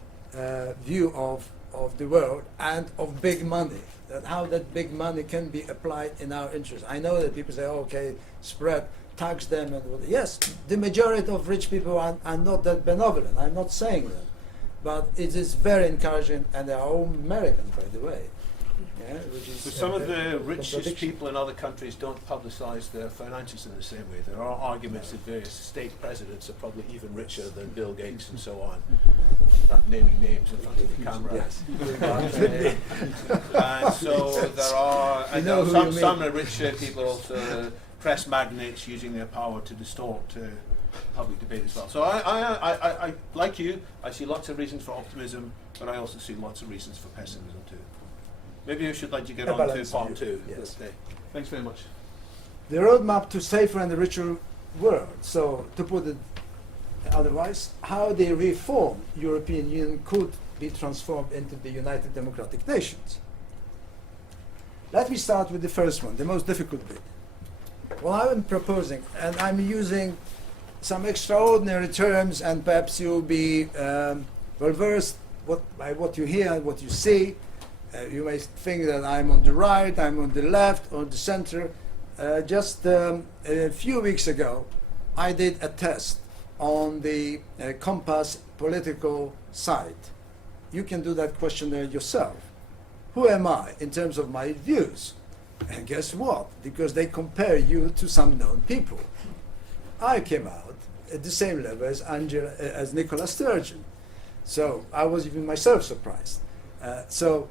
view of the world and of big money, that how that big money can be applied in our interest. I know that people say, oh, okay, spread, tax them, and yes, the majority of rich people are not that benevolent. I'm not saying that. But it is very encouraging, and they are all Americans, by the way. Yeah, which is So some of the richest contradiction. people in other countries don't publicise their finances in the same way. There are arguments that various state presidents are probably even richer than Bill Gates and so on. Not naming names in front of the camera. Yes. And so there are, You and know there are who you some mean. rich people are also press magnates using their power to distort public debate as well. So I, like you, I see lots of reasons for optimism, but I also see lots of reasons for pessimism too. Maybe I should let you get A on to balanced part view, two. yes. this day. Thanks very much. The roadmap to safer and richer world. So, to put it otherwise, how the reformed European Union could be transformed into the United Democratic Nations. Let me start with the first one, the most difficult bit. What I'm proposing, and I'm using some extraordinary terms, and perhaps you'll be well versed by what you hear and what you see. You may think that I'm on the right, I'm on the left, or the center. Just a few weeks ago, I did a test on the Compass political site. You can do that questionnaire yourself. Who am I in terms of my views? And guess what? Because they compare you to some known people. I came out at the same level as Nicola Sturgeon. So I was even myself surprised. So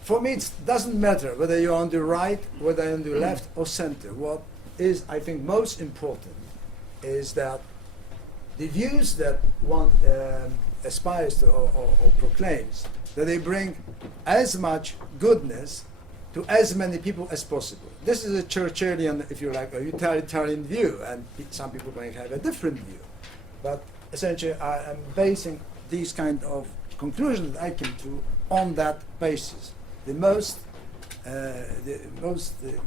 for me, it doesn't matter whether you're on the right, whether you're on the left or center. What is, I think, most important is that the views that one aspires to or proclaims, that they bring as much goodness to as many people as possible. This is a Churchillian, if you like, a utilitarian view, and some people may have a different view. But essentially, I am basing these kind of conclusions that I came to on that basis. The most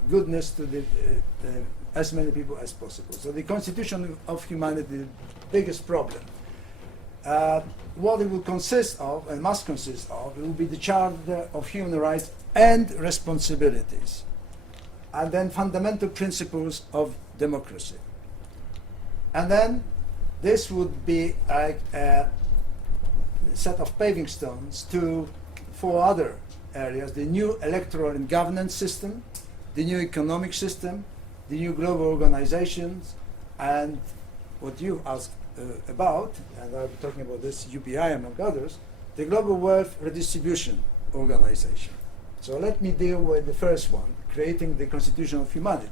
goodness to as many people as possible. So the constitution of humanity, the biggest problem. What it will consist of, and must consist of, it will be the Charter of Human Rights and Responsibilities, and then fundamental principles of democracy. And then this would be like a set of paving stones to 4 other areas: the new electoral and governance system, the new economic system, the new global organizations, and what you asked about, and I'll be talking about this, UBI among others, the Global Wealth Redistribution Organization. So let me deal with the first one, creating the Constitution of Humanity.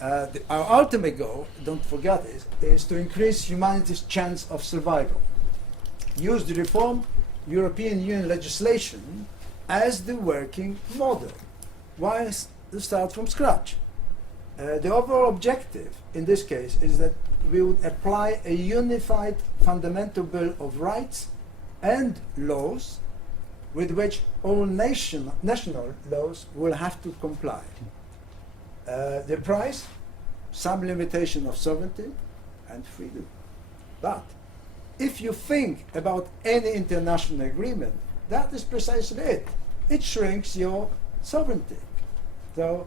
Our ultimate goal, don't forget, is to increase humanity's chance of survival. Use the reform European Union legislation as the working model. Why start from scratch? The overall objective in this case is that we would apply a unified fundamental bill of rights and laws with which all national laws will have to comply. The price, some limitation of sovereignty and freedom. But if you think about any international agreement, that is precisely it. It shrinks your sovereignty. So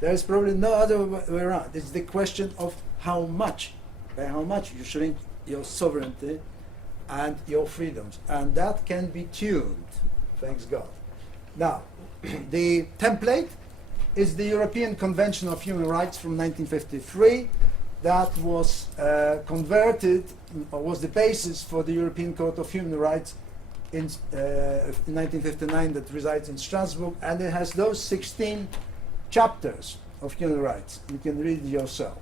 there is probably no other way around. It's the question of how much, by how much you shrink your sovereignty and your freedoms. And that can be tuned, thanks God. Now, the template is the European Convention of Human Rights from 1953 that was converted, or was the basis for the European Court of Human Rights in 1959 that resides in Strasbourg, and it has those 16 chapters of human rights. You can read it yourself.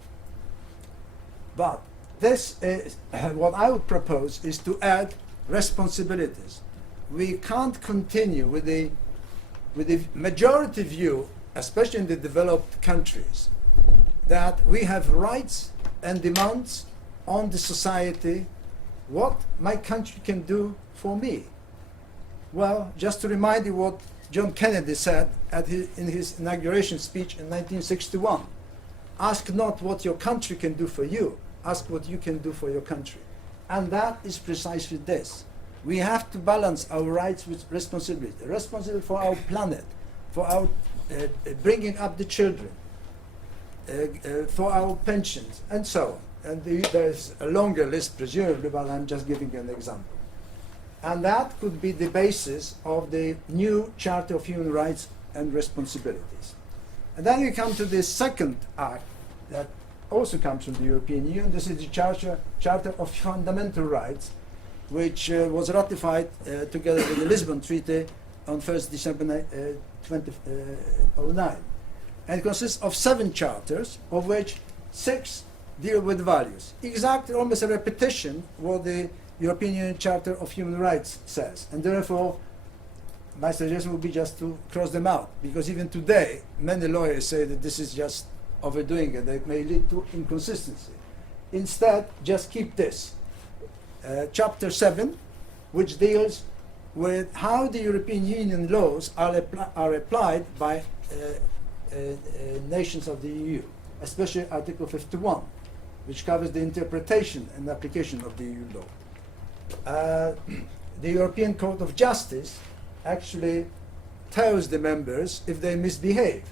But this is what I would propose is to add responsibilities. We can't continue with the majority view, especially in the developed countries, that we have rights and demands on the society, what my country can do for me. Well, just to remind you what John Kennedy said in his inauguration speech in 1961. Ask not what your country can do for you, ask what you can do for your country. And that is precisely this. We have to balance our rights with responsibility. Responsibility for our planet, for our bringing up the children, for our pensions, and so on. And there's a longer list, presumably, but I'm just giving an example. And that could be the basis of the new Charter of Human Rights and Responsibilities. And then we come to the second act that also comes from the European Union. This is the Charter of Fundamental Rights, which was ratified together with the Lisbon Treaty on 1st December 2009. And it consists of 7 charters, of which 6 deal with values. Exactly, almost a repetition what the European Union Charter of Human Rights says. And therefore, my suggestion would be just to cross them out, because even today, many lawyers say that this is just overdoing it, it may lead to inconsistency. Instead, just keep this. Chapter 7, which deals with how the European Union laws are applied by nations of the EU, especially Article 51, which covers the interpretation and application of the EU law. The European Court of Justice actually tells the members if they misbehave.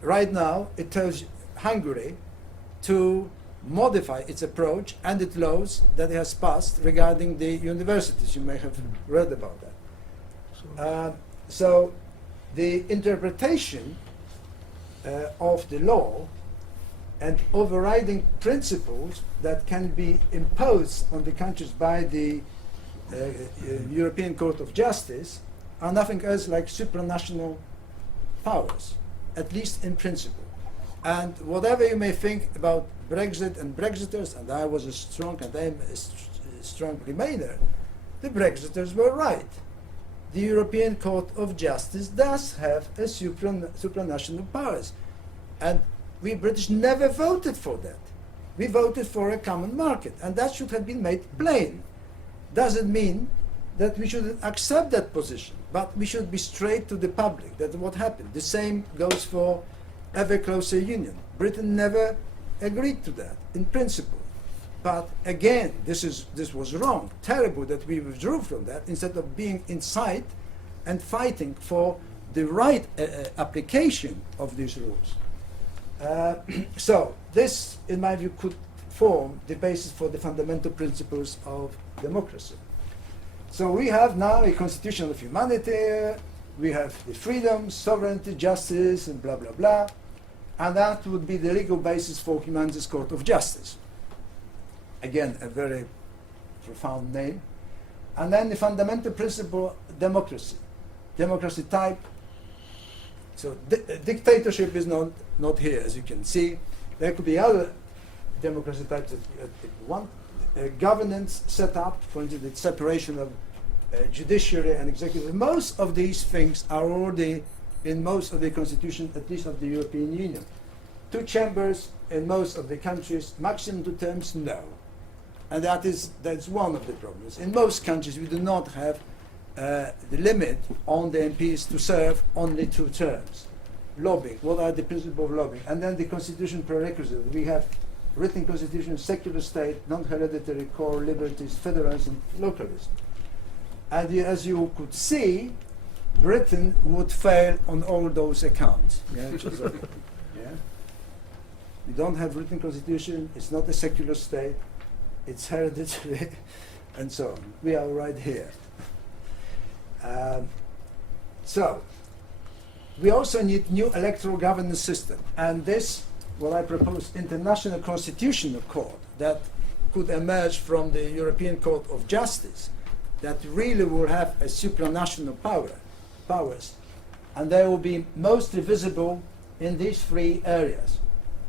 Right now, it tells Hungary to modify its approach and its laws that it has passed regarding the universities. You may have read about that. So the interpretation of the law and overriding principles that can be imposed on the countries by the European Court of Justice are nothing else like supranational powers, at least in principle. And whatever you may think about Brexit and Brexiters, and I was a strong and I am a strong Remainer, the Brexiters were right. The European Court of Justice does have a supranational powers. And we British never voted for that. We voted for a common market, and that should have been made plain. Doesn't mean that we should accept that position, but we should be straight to the public that what happened. The same goes for ever closer union. Britain never agreed to that in principle. But again, this was wrong, terrible that we withdrew from that instead of being inside and fighting for the right application of these rules. So this, in my view, could form the basis for the fundamental principles of democracy. So we have now a constitution of humanity, we have the freedom, sovereignty, justice, and blah, blah, blah. And that would be the legal basis for Humanity's Court of Justice. Again, a very profound name. And then the fundamental principle, democracy. Democracy type. So dictatorship is not here, as you can see. There could be other democracy types that you want. Governance set up, for instance, the separation of judiciary and executive. Most of these things are already in most of the constitutions, at least of the European Union. 2 chambers in most of the countries, maximum 2 terms, no. And that's one of the problems. In most countries, we do not have the limit on the MPs to serve only 2 terms. Lobbying, what are the principles of lobbying? And then the constitution prerequisite. We have written constitution, secular state, non-hereditary core liberties, federalism, localism. And as you could see, Britain would fail on all those accounts. Yeah? Yeah? We don't have written constitution, it's not a secular state, it's hereditary, and so on. We are right here. So, we also need new electoral governance system, and this, what I propose, international constitutional court that could emerge from the European Court of Justice, that really will have a supranational powers, and they will be mostly visible in these 3 areas.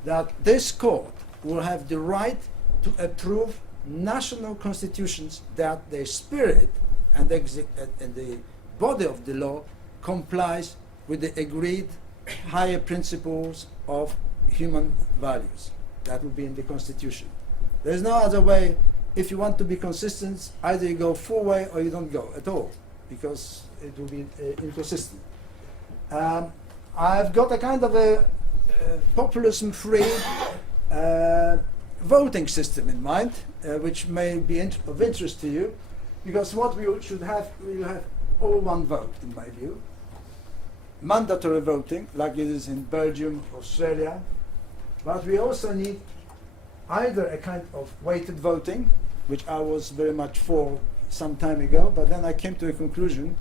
That this court will have the right to approve national constitutions that their spirit and the body of the law complies with the agreed higher principles of human values. That will be in the constitution. There is no other way. If you want to be consistent, either you go full way or you don't go at all. because it will be inconsistent. I've got a kind of a populism-free voting system in mind, which may be of interest to you, because what we should have, we'll have all one vote, in my view. Mandatory voting, like it is in Belgium, Australia, but we also need either a kind of weighted voting, which I was very much for some time ago, but then I came to a conclusion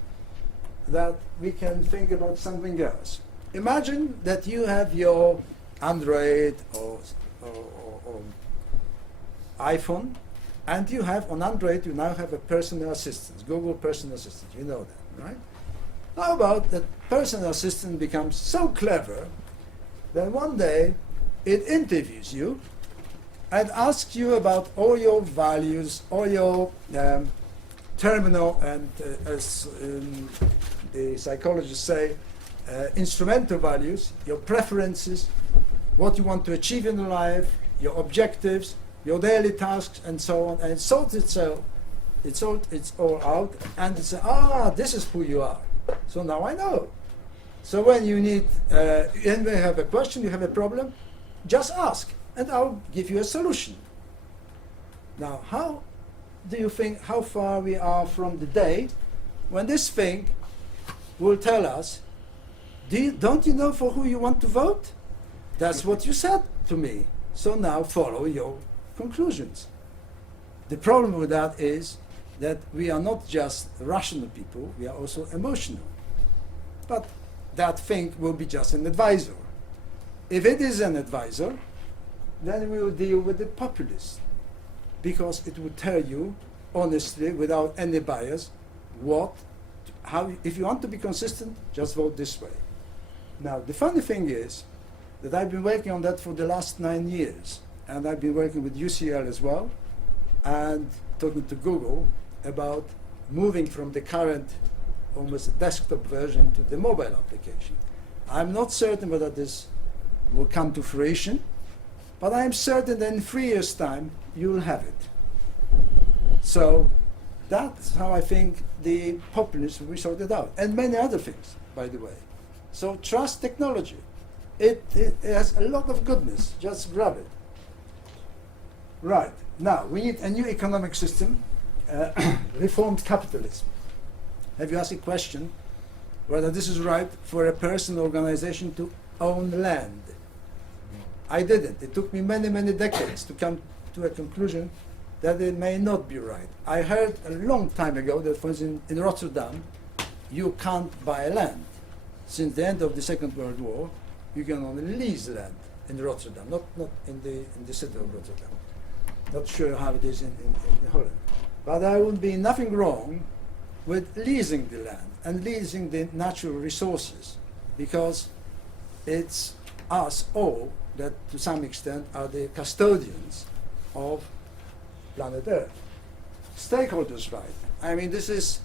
that we can think about something else. Imagine that you have your Android or iPhone, and you have on Android, you now have a personal assistant, Google personal assistant, you know that, right? How about that personal assistant becomes so clever that one day it interviews you and asks you about all your values, all your terminal and, as the psychologists say, instrumental values, your preferences, what you want to achieve in life, your objectives, your daily tasks, and so on. And it sorts itself, it's all out, and it says, this is who you are. So now I know. So when you need, and when you have a question, you have a problem, just ask, and I'll give you a solution. Now, how do you think how far we are from the day when this thing will tell us, don't you know for who you want to vote? That's what you said to me. So now follow your conclusions. The problem with that is that we are not just rational people, we are also emotional. But that thing will be just an advisor. If it is an advisor, then we will deal with the populace, because it will tell you honestly, without any bias, if you want to be consistent, just vote this way. Now, the funny thing is that I've been working on that for the last 9 years, and I've been working with UCL as well, and talking to Google about moving from the current almost desktop version to the mobile application. I'm not certain whether this will come to fruition, but I'm certain that in 3 years' time you'll have it. So that's how I think the populists will be sorted out, and many other things, by the way. So trust technology. It has a lot of goodness. Just grab it. Right. Now, we need a new economic system, reformed capitalism. Have you asked a question whether this is right for a person or organization to own land? I didn't. It took me many, many decades to come to a conclusion that it may not be right. I heard a long time ago that, for instance, in Rotterdam, you can't buy land. Since the end of the Second World War, you can only lease land in Rotterdam, not in the city of Rotterdam. Not sure how it is in Holland. But there would be nothing wrong with leasing the land and leasing the natural resources, because it's us all that to some extent are the custodians of planet Earth. Stakeholders' right. I mean, this is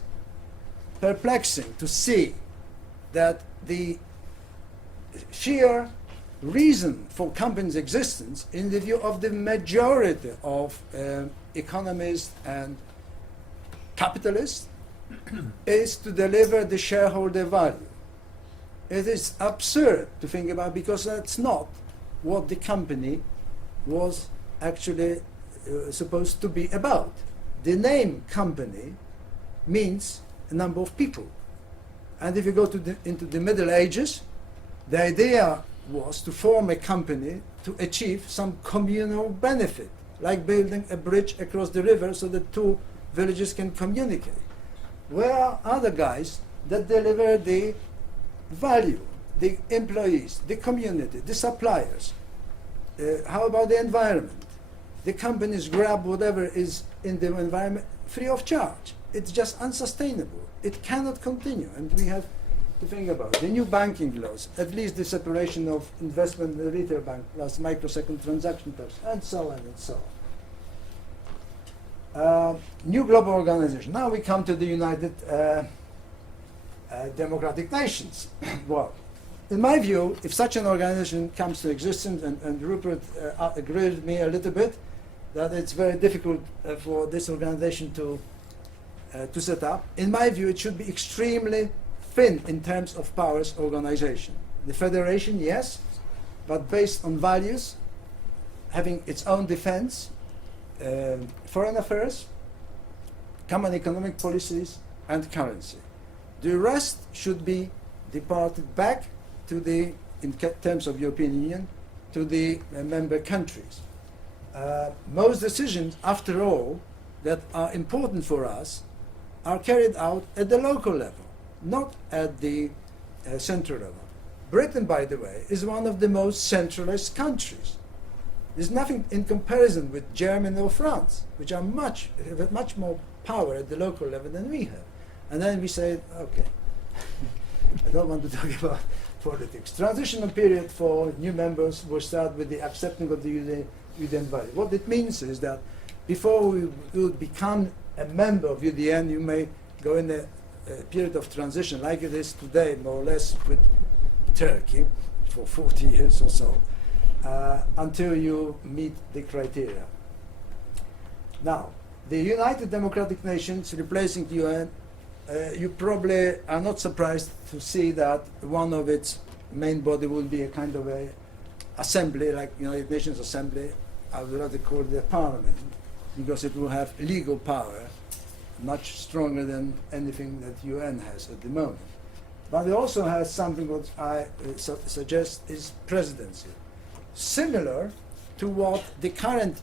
perplexing to see that the sheer reason for companies' existence in the view of the majority of economists and capitalists is to deliver the shareholder value. It is absurd to think about, because that's not what the company was actually supposed to be about. The name company means a number of people. And if you go into the Middle Ages, the idea was to form a company to achieve some communal benefit, like building a bridge across the river so that two villages can communicate. Where are other guys that deliver the value, the employees, the community, the suppliers? How about the environment? The companies grab whatever is in the environment free of charge. It's just unsustainable. It cannot continue, and we have to think about the new banking laws, at least the separation of investment and retail bank, plus microsecond transaction types, and so on and so on. New global organization. Now we come to the United Democratic Nations. Well, in my view, if such an organization comes to existence, and Rupert agreed with me a little bit, that it's very difficult for this organization to to set up. In my view, it should be extremely thin in terms of powers organization. The federation, yes, but based on values, having its own defense, foreign affairs, common economic policies, and currency. The rest should be departed back to the, in terms of European Union, to the member countries. Most decisions, after all, that are important for us are carried out at the local level, not at the central level. Britain, by the way, is one of the most centralized countries. There's nothing in comparison with Germany or France, which are have much more power at the local level than we have. And then we say, okay, I don't want to talk about politics. Transitional period for new members will start with the acceptance of the UDN value. What it means is that before we would become a member of UDN, you may go in a period of transition like it is today, more or less, with Turkey for 40 years or so, until you meet the criteria. Now, the United Democratic Nations replacing the UN, you probably are not surprised to see that one of its main body will be a kind of a assembly, like United Nations Assembly. I would rather call it a parliament, because it will have legal power, much stronger than anything that UN has at the moment. But it also has something what I suggest is presidency, similar to what the current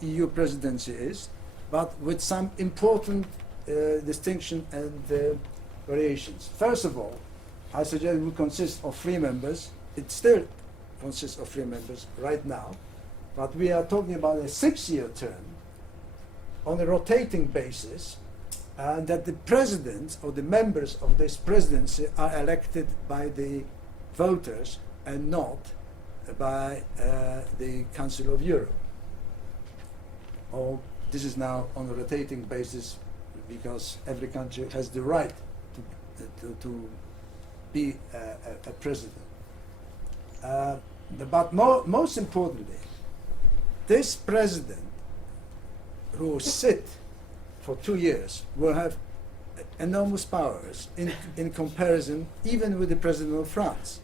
EU presidency is, but with some important distinction and variations. First of all, I suggest it will consist of 3 members. It still consists of 3 members right now, but we are talking about a 6-year term on a rotating basis, and that the presidents or the members of this presidency are elected by the voters and not by the Council of Europe. Or this is now on a rotating basis, because every country has the right to be a president. But most importantly, this president who will sit for 2 years will have enormous powers in comparison even with the president of France.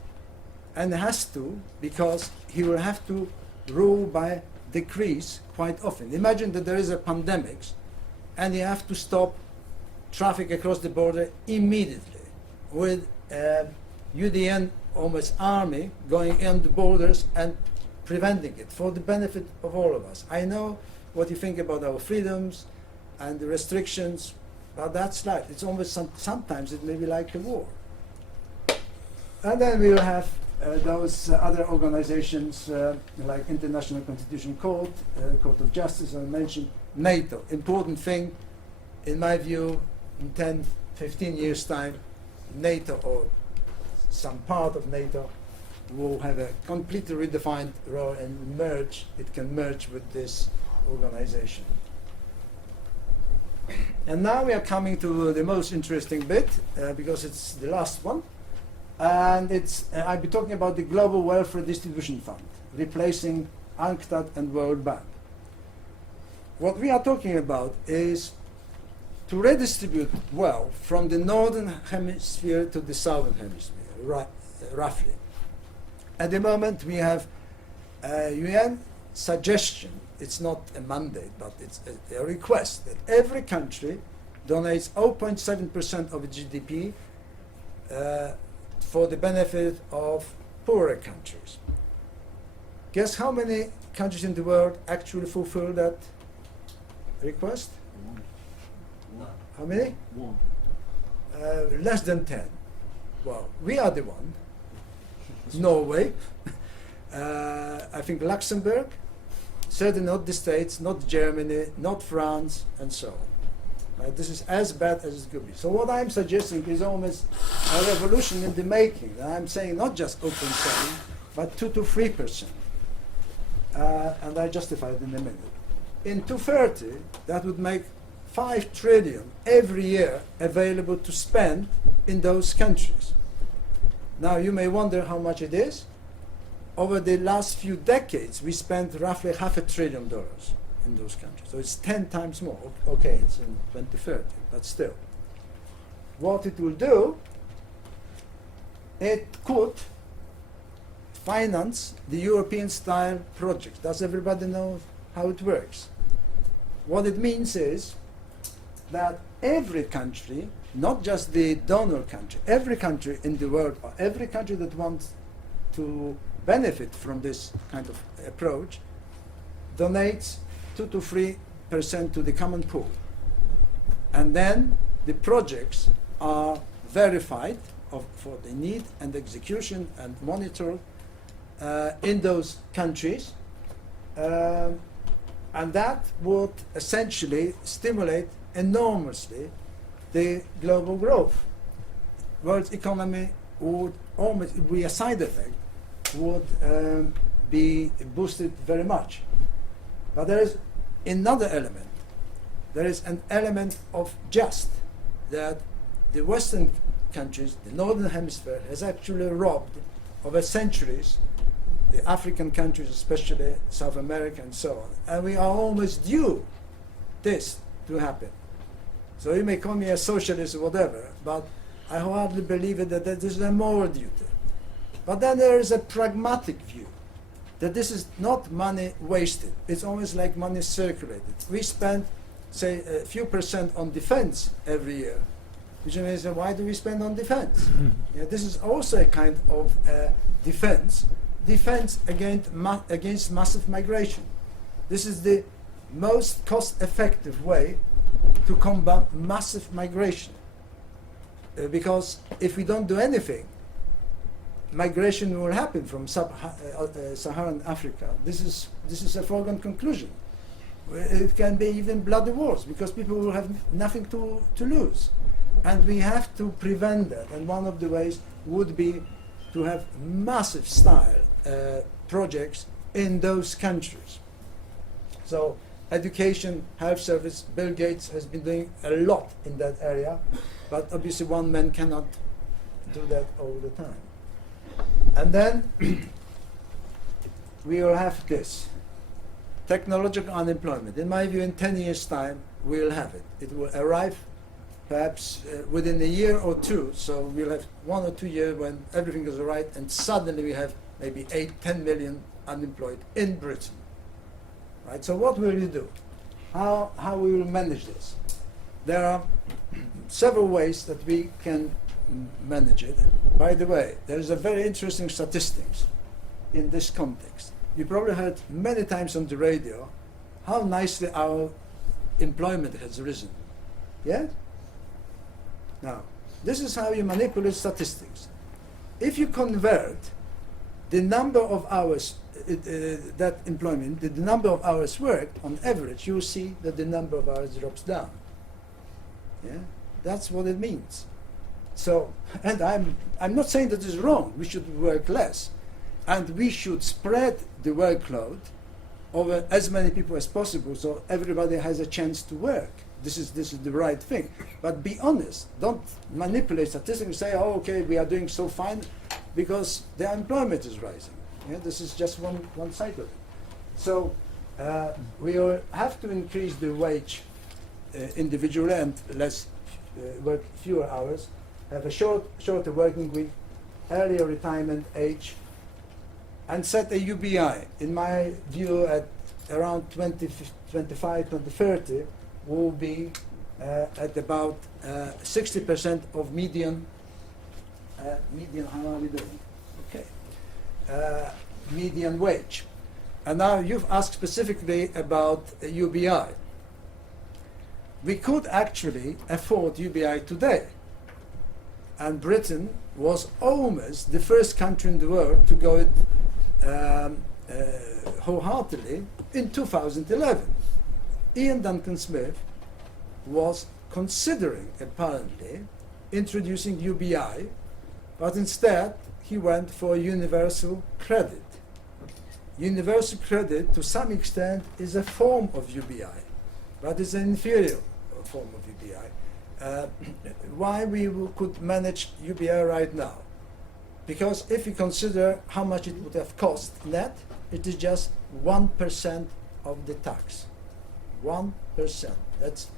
And has to, because he will have to rule by decrees quite often. Imagine that there is a pandemic and you have to stop traffic across the border immediately with UDN almost army going in the borders and preventing it for the benefit of all of us. I know what you think about our freedoms and the restrictions, but that's life. It's almost sometimes it may be like a war. And then we will have those other organizations like International Constitutional Court, Court of Justice, I mentioned NATO. Important thing, in my view, in 10, 15 years' time, NATO or some part of NATO will have a completely redefined role and merge. It can merge with this organization. And now we are coming to the most interesting bit, because it's the last one. And it's I'll be talking about the Global Welfare Distribution Fund, replacing UNCTAD and World Bank. What we are talking about is to redistribute wealth from the northern hemisphere to the southern hemisphere, roughly. At the moment, we have a UN suggestion. It's not a mandate, but it's a request that every country donates 0.7% of its GDP for the benefit of poorer countries. Guess how many countries in the world actually fulfill that request? No. How many? 1. Less than 10. Well, we are the one. Norway, I think Luxembourg, certainly not the States, not Germany, not France, and so on. Right? This is as bad as it could be. So what I'm suggesting is almost a revolution in the making. And I'm saying not just 0.7, but 2 to 3%. And I justify it in a minute. In 2030, that would make 5 trillion every year available to spend in those countries. Now you may wonder how much it is. Over the last few decades, we spent roughly $500 billion in those countries. So it's 10 times more. Okay, it's in 2030, but still. What it will do, it could finance the European-style projects. Does everybody know how it works? What it means is that every country, not just the donor country, every country in the world, or every country that wants to benefit from this kind of approach, donates 2 to 3% to the common pool. And then the projects are verified for the need and execution and monitored in those countries. And that would essentially stimulate enormously the global growth. World economy would almost be a side effect, would be boosted very much. But there is another element. There is an element of just that the Western countries, the Northern Hemisphere, has actually robbed over centuries, the African countries, especially South America and so on. And we are almost due this to happen. So you may call me a socialist or whatever, but I hardly believe it that this is a moral duty. But then there is a pragmatic view, that this is not money wasted. It's almost like money circulated. We spend, say, a few percent on defense every year. Which means, why do we spend on defense? Yeah, this is also a kind of defense against massive migration. This is the most cost-effective way to combat massive migration. Because if we don't do anything, migration will happen from Saharan Africa. This is a foregone conclusion. It can be even bloody wars because people will have nothing to lose. And we have to prevent that. And one of the ways would be to have massive style projects in those countries. So education, health service, Bill Gates has been doing a lot in that area, but obviously one man cannot do that all the time. And then we will have this, technological unemployment. In my view, in 10 years' time, we'll have it. It will arrive perhaps within a year or two, so we'll have 1 or 2 years when everything is all right, and suddenly we have maybe 8-10 million unemployed in Britain. Right? So what will you do? How we will manage this? There are several ways that we can manage it. By the way, there is a very interesting statistics in this context. You probably heard many times on the radio how nicely our employment has risen. Yeah? Now, this is how you manipulate statistics. If you convert the number of hours that employment, the number of hours worked on average, you will see that the number of hours drops down. Yeah, that's what it means. So, and I'm not saying that is wrong. We should work less, and we should spread the workload over as many people as possible, so everybody has a chance to work. This is the right thing. But be honest. Don't manipulate statistics and say, oh, okay, we are doing so fine because the unemployment is rising. Yeah, this is just one side of it. So we will have to increase the wage individually and work fewer hours, have a shorter working week, earlier retirement age, and set a UBI. In my view, at around 2025, 2030, will be at about 60% of median, how are we doing? Okay. Median wage. And now you've asked specifically about UBI. We could actually afford UBI today. And Britain was almost the first country in the world to go it wholeheartedly in 2011. Ian Duncan Smith was considering, apparently, introducing UBI, but instead he went for universal credit. Universal credit, to some extent, is a form of UBI, but it's an inferior form of UBI. Why we could manage UBI right now? Because if you consider how much it would have cost net, it is just 1% of the tax. 1%. That's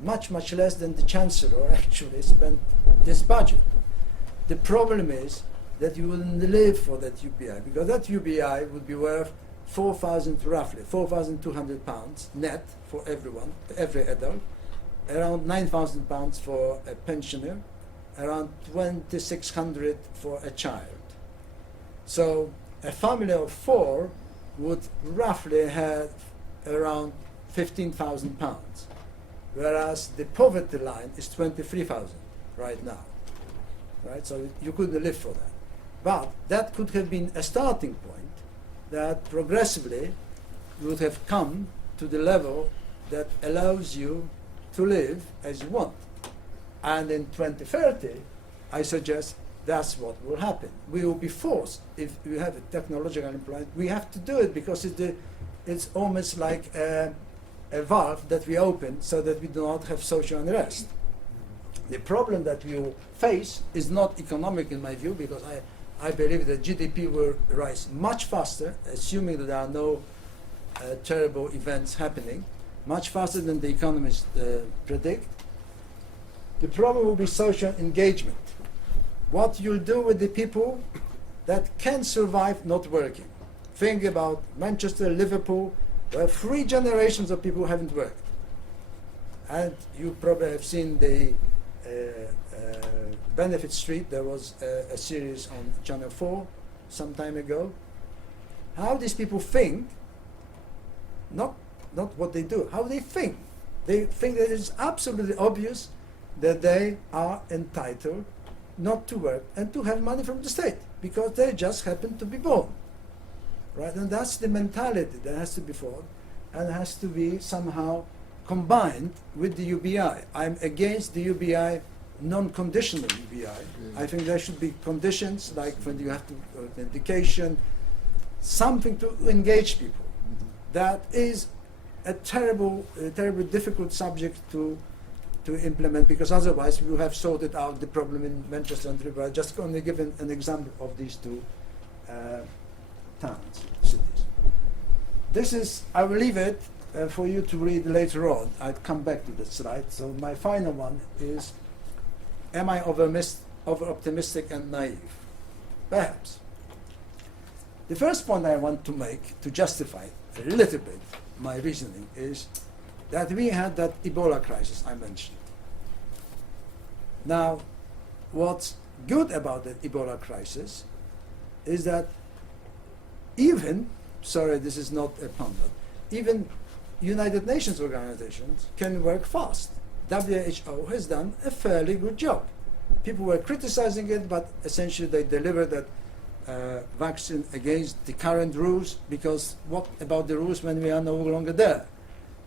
much, much less than the Chancellor actually spent this budget. The problem is that you wouldn't live for that UBI, because that UBI would be worth roughly 4,200 pounds net for everyone, every adult, around 9,000 pounds for a pensioner, around 2,600 for a child. So a family of 4 would roughly have around 15,000 pounds, whereas the poverty line is 23,000 right now. Right? So you couldn't live for that. But that could have been a starting point that progressively would have come to the level that allows you to live as you want. And in 2030, I suggest that's what will happen. We will be forced, if we have a technological employment, we have to do it because it's almost like a valve that we open so that we do not have social unrest. The problem that we will face is not economic in my view, because I believe that GDP will rise much faster, assuming that there are no terrible events happening, much faster than the economists predict. The problem will be social engagement. What you'll do with the people that can survive not working. Think about Manchester, Liverpool, where 3 generations of people haven't worked. And you probably have seen the Benefit Street. There was a series on Channel 4 some time ago. How these people think, not what they do, how they think. They think that it's absolutely obvious that they are entitled not to work and to have money from the state because they just happen to be born. Right? And that's the mentality that has to be fought and has to be somehow combined with the UBI. I'm against the UBI, non-conditional UBI. I think there should be conditions, like when you have to authentication, something to engage people. That is a terrible, difficult subject to implement, because otherwise we will have sorted out the problem in Manchester and Liverpool. I just only give an example of these 2 towns, cities. This is, I will leave it for you to read later on. I'll come back to this slide. So my final one is, am I over-optimistic and naive? Perhaps. The first point I want to make to justify a little bit my reasoning is that we had that Ebola crisis I mentioned. Now, what's good about the Ebola crisis is that even, sorry, this is not a pun, but even United Nations organizations can work fast. WHO has done a fairly good job. People were criticizing it, but essentially they delivered that vaccine against the current rules, because what about the rules when we are no longer there?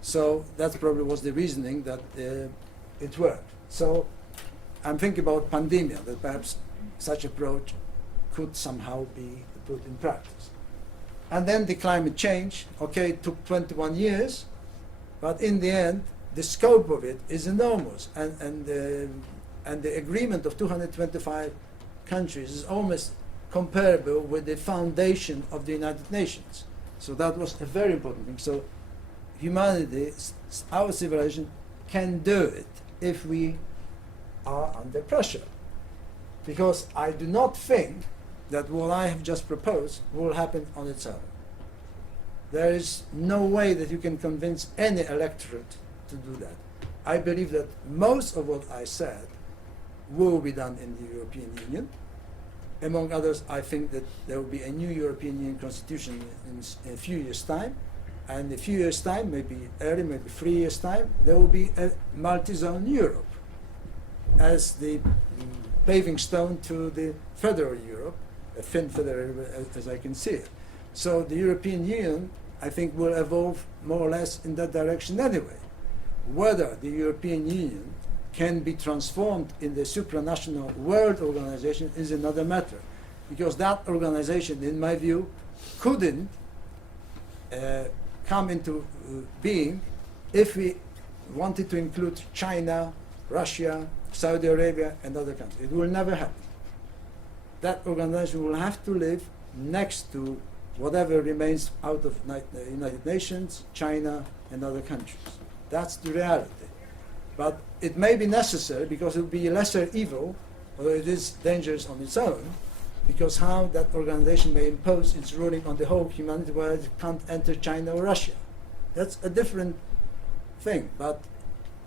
So that probably was the reasoning that it worked. So I'm thinking about pandemia, that perhaps such approach could somehow be put in practice. And then the climate change, okay, it took 21 years, but in the end, the scope of it is enormous. And the agreement of 225 countries is almost comparable with the foundation of the United Nations. So that was a very important thing. So humanity, our civilization, can do it if we are under pressure. Because I do not think that what I have just proposed will happen on its own. There is no way that you can convince any electorate to do that. I believe that most of what I said will be done in the European Union. Among others, I think that there will be a new European Union constitution in a few years' time. And in a few years' time, maybe early, maybe 3 years' time, there will be a multi-zone Europe as the paving stone to the federal Europe, a thin federal as I can see it. So the European Union, I think, will evolve more or less in that direction anyway. Whether the European Union can be transformed in the supranational world organization is another matter, because that organization, in my view, couldn't come into being if we wanted to include China, Russia, Saudi Arabia, and other countries. It will never happen. That organization will have to live next to whatever remains out of the United Nations, China, and other countries. That's the reality. But it may be necessary because it will be a lesser evil, although it is dangerous on its own, because how that organization may impose its ruling on the whole humanity where it can't enter China or Russia. That's a different thing. But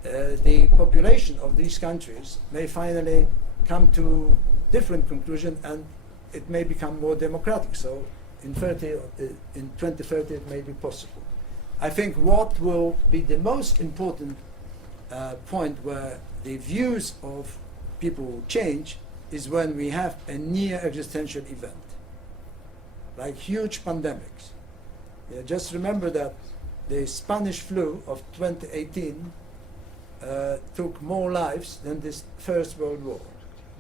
the population of these countries may finally come to different conclusion, and it may become more democratic. So in 2030 it may be possible. I think what will be the most important point where the views of people will change is when we have a near existential event, like huge pandemics. Yeah, just remember that the Spanish flu of 2018 took more lives than this First World War.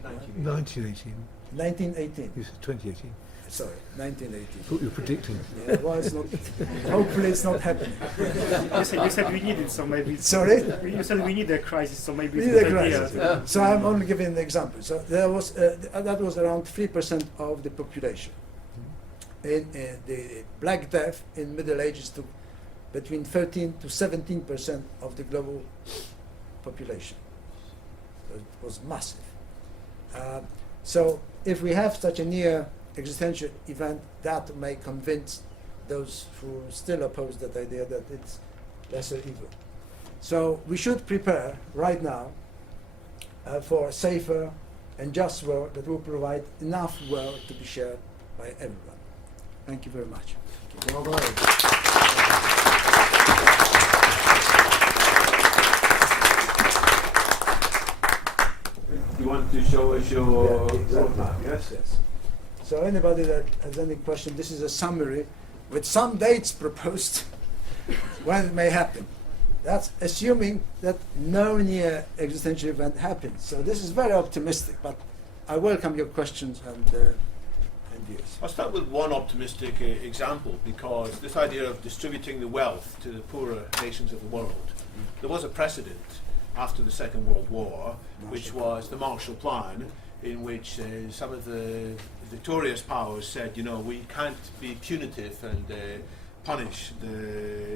1918. 1918. You said 2018. Sorry, 1918. Thought you were predicting. Yeah, well, it's not. Hopefully, it's not happening. You said we need it, so maybe. Sorry? You said we need a crisis, so maybe We it's need a a good crisis. idea. So I'm only giving an example. So there was that was around 3% of the population. The Black Death in Middle Ages took between 13 to 17% of the global population. So it was massive. So if we have such a near existential event, that may convince those who still oppose that idea that it's lesser evil. So we should prepare right now for a safer and just world that will provide enough wealth to be shared by everyone. Thank you very much. You want to show us your exactly. roadmap, yes? Yes. So anybody that has any question, this is a summary with some dates proposed when it may happen. That's assuming that no near existential event happens. So this is very optimistic, but I welcome your questions and views. I'll start with one optimistic example, because this idea of distributing the wealth to the poorer nations of the world, there was a precedent after the Second World War, which was the Marshall Plan, in which some of the victorious powers said, you know, we can't be punitive and punish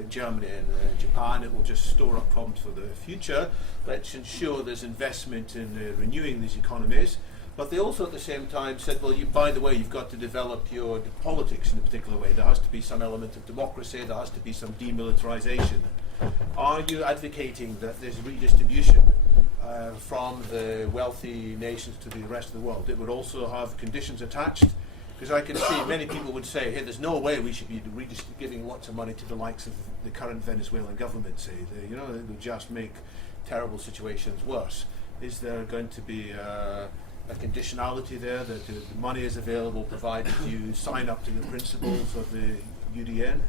Germany and Japan. It will just store up problems for the future. Let's ensure there's investment in renewing these economies. But they also at the same time said, well, by the way, you've got to develop your politics in a particular way. There has to be some element of democracy. There has to be some demilitarization. Are you advocating that there's redistribution from the wealthy nations to the rest of the world? It would also have conditions attached, because I can see many people would say, hey, there's no way we should be giving lots of money to the likes of the current Venezuelan government, say. They will just make terrible situations worse. Is there going to be a conditionality there that the money is available provided you sign up to the principles of the UDN?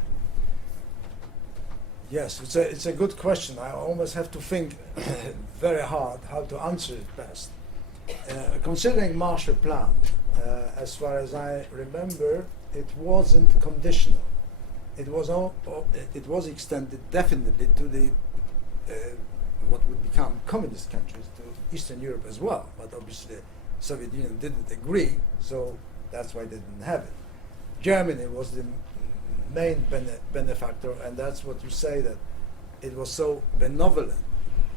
Yes, it's a good question. I almost have to think very hard how to answer it best. Considering Marshall Plan, as far as I remember, it wasn't conditional. It was extended definitely to the what would become communist countries, to Eastern Europe as well. But obviously, Soviet Union didn't agree, so that's why they didn't have it. Germany was the main benefactor, and that's what you say, that it was so benevolent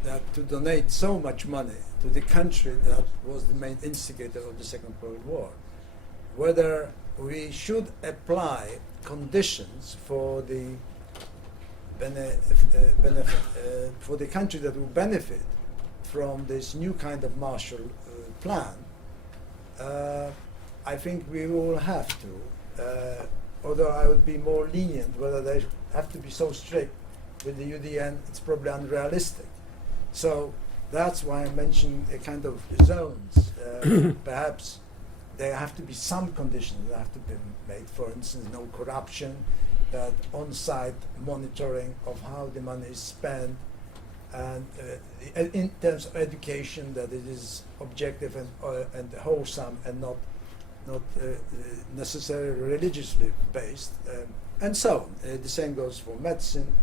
that to donate so much money to the country that was the main instigator of the Second World War. Whether we should apply conditions for the for the country that will benefit from this new kind of Marshall Plan, I think we will have to. Although I would be more lenient, whether they have to be so strict with the UDN, it's probably unrealistic. So that's why I mentioned a kind of zones. Perhaps there have to be some conditions that have to be made. For instance, no corruption, that on-site monitoring of how the money is spent, and in terms of education, that it is objective and wholesome and not necessarily religiously based, and so on. The same goes for medicine.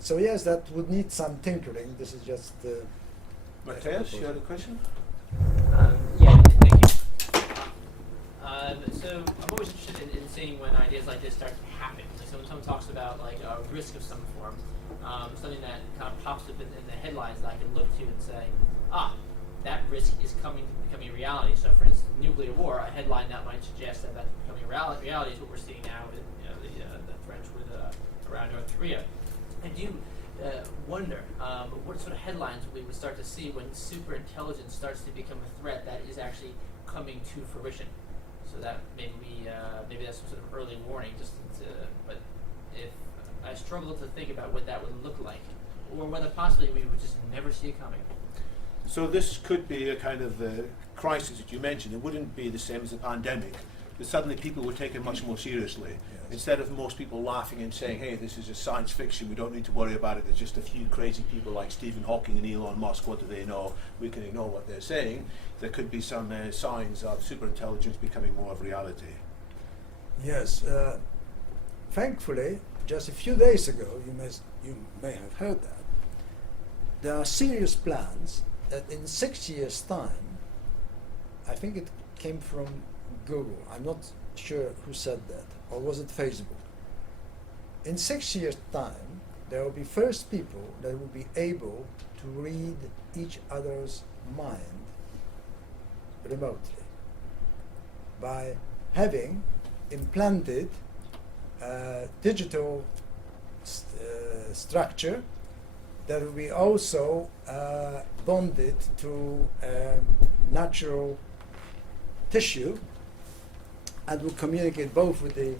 So yes, that would need some tinkering. This is just. Matthias, you had a question? Yeah, thank you. So I'm always interested in seeing when ideas like this start to happen. Like, so when someone talks about like a risk of some form, something that kind of pops up in the headlines that I can look to and say, that risk is becoming a reality. So, for instance, nuclear war, a headline that might suggest that that's becoming a reality is what we're seeing now with the threats with around North Korea. I do wonder what sort of headlines we would start to see when superintelligence starts to become a threat that is actually coming to fruition. So that maybe that's some sort of early warning. But if I struggle to think about what that would look like, or whether possibly we would just never see it coming. So this could be a kind of crisis that you mentioned. It wouldn't be the same as a pandemic, but suddenly people would take it much more seriously. Yes. Instead of most people laughing and saying, hey, this is just science fiction, we don't need to worry about it, there's just a few crazy people like Stephen Hawking and Elon Musk, what do they know? We can ignore what they're saying. There could be some signs of superintelligence becoming more of reality. Yes. Thankfully, just a few days ago, you may have heard that, there are serious plans that in 6 years' time, I think it came from Google, I'm not sure who said that, or was it Facebook? In 6 years' time, there will be first people that will be able to read each other's mind remotely by having implanted digital structure that will be also bonded to natural tissue and will communicate both with the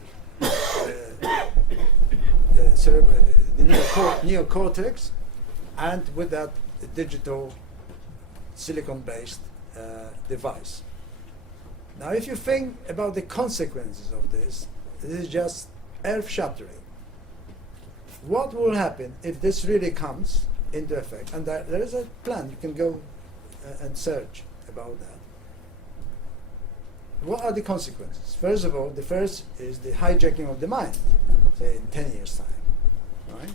neocortex and with that digital silicon-based device. Now, if you think about the consequences of this, it is just earth-shattering. What will happen if this really comes into effect? And there is a plan. You can go and search about that. What are the consequences? First of all, the first is the hijacking of the mind, say in 10 years' time. Right?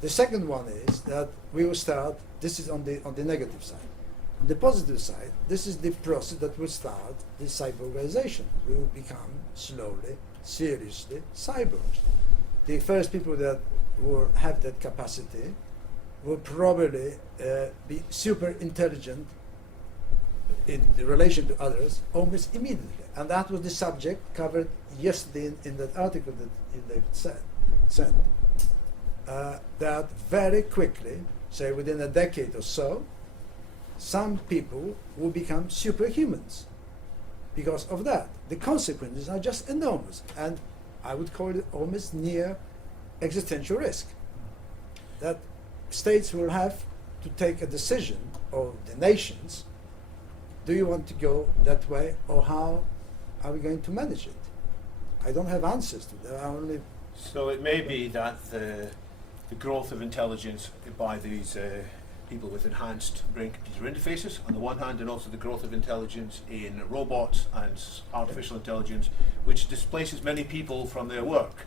The second one is that we will start, this is on the negative side. On the positive side, this is the process that will start the cyberization. We will become slowly, seriously cyborgs. The first people that will have that capacity will probably be super intelligent in relation to others almost immediately. And that was the subject covered yesterday in that article that they sent. That very quickly, say within a decade or so, some people will become superhumans because of that. The consequences are just enormous, and I would call it almost near existential risk. That states will have to take a decision, or the nations, do you want to go that way, or how are we going to manage it? I don't have answers to that. I only. So it may be that the growth of intelligence by these people with enhanced brain-computer interfaces on the one hand, and also the growth of intelligence in robots and artificial intelligence, which displaces many people from their work,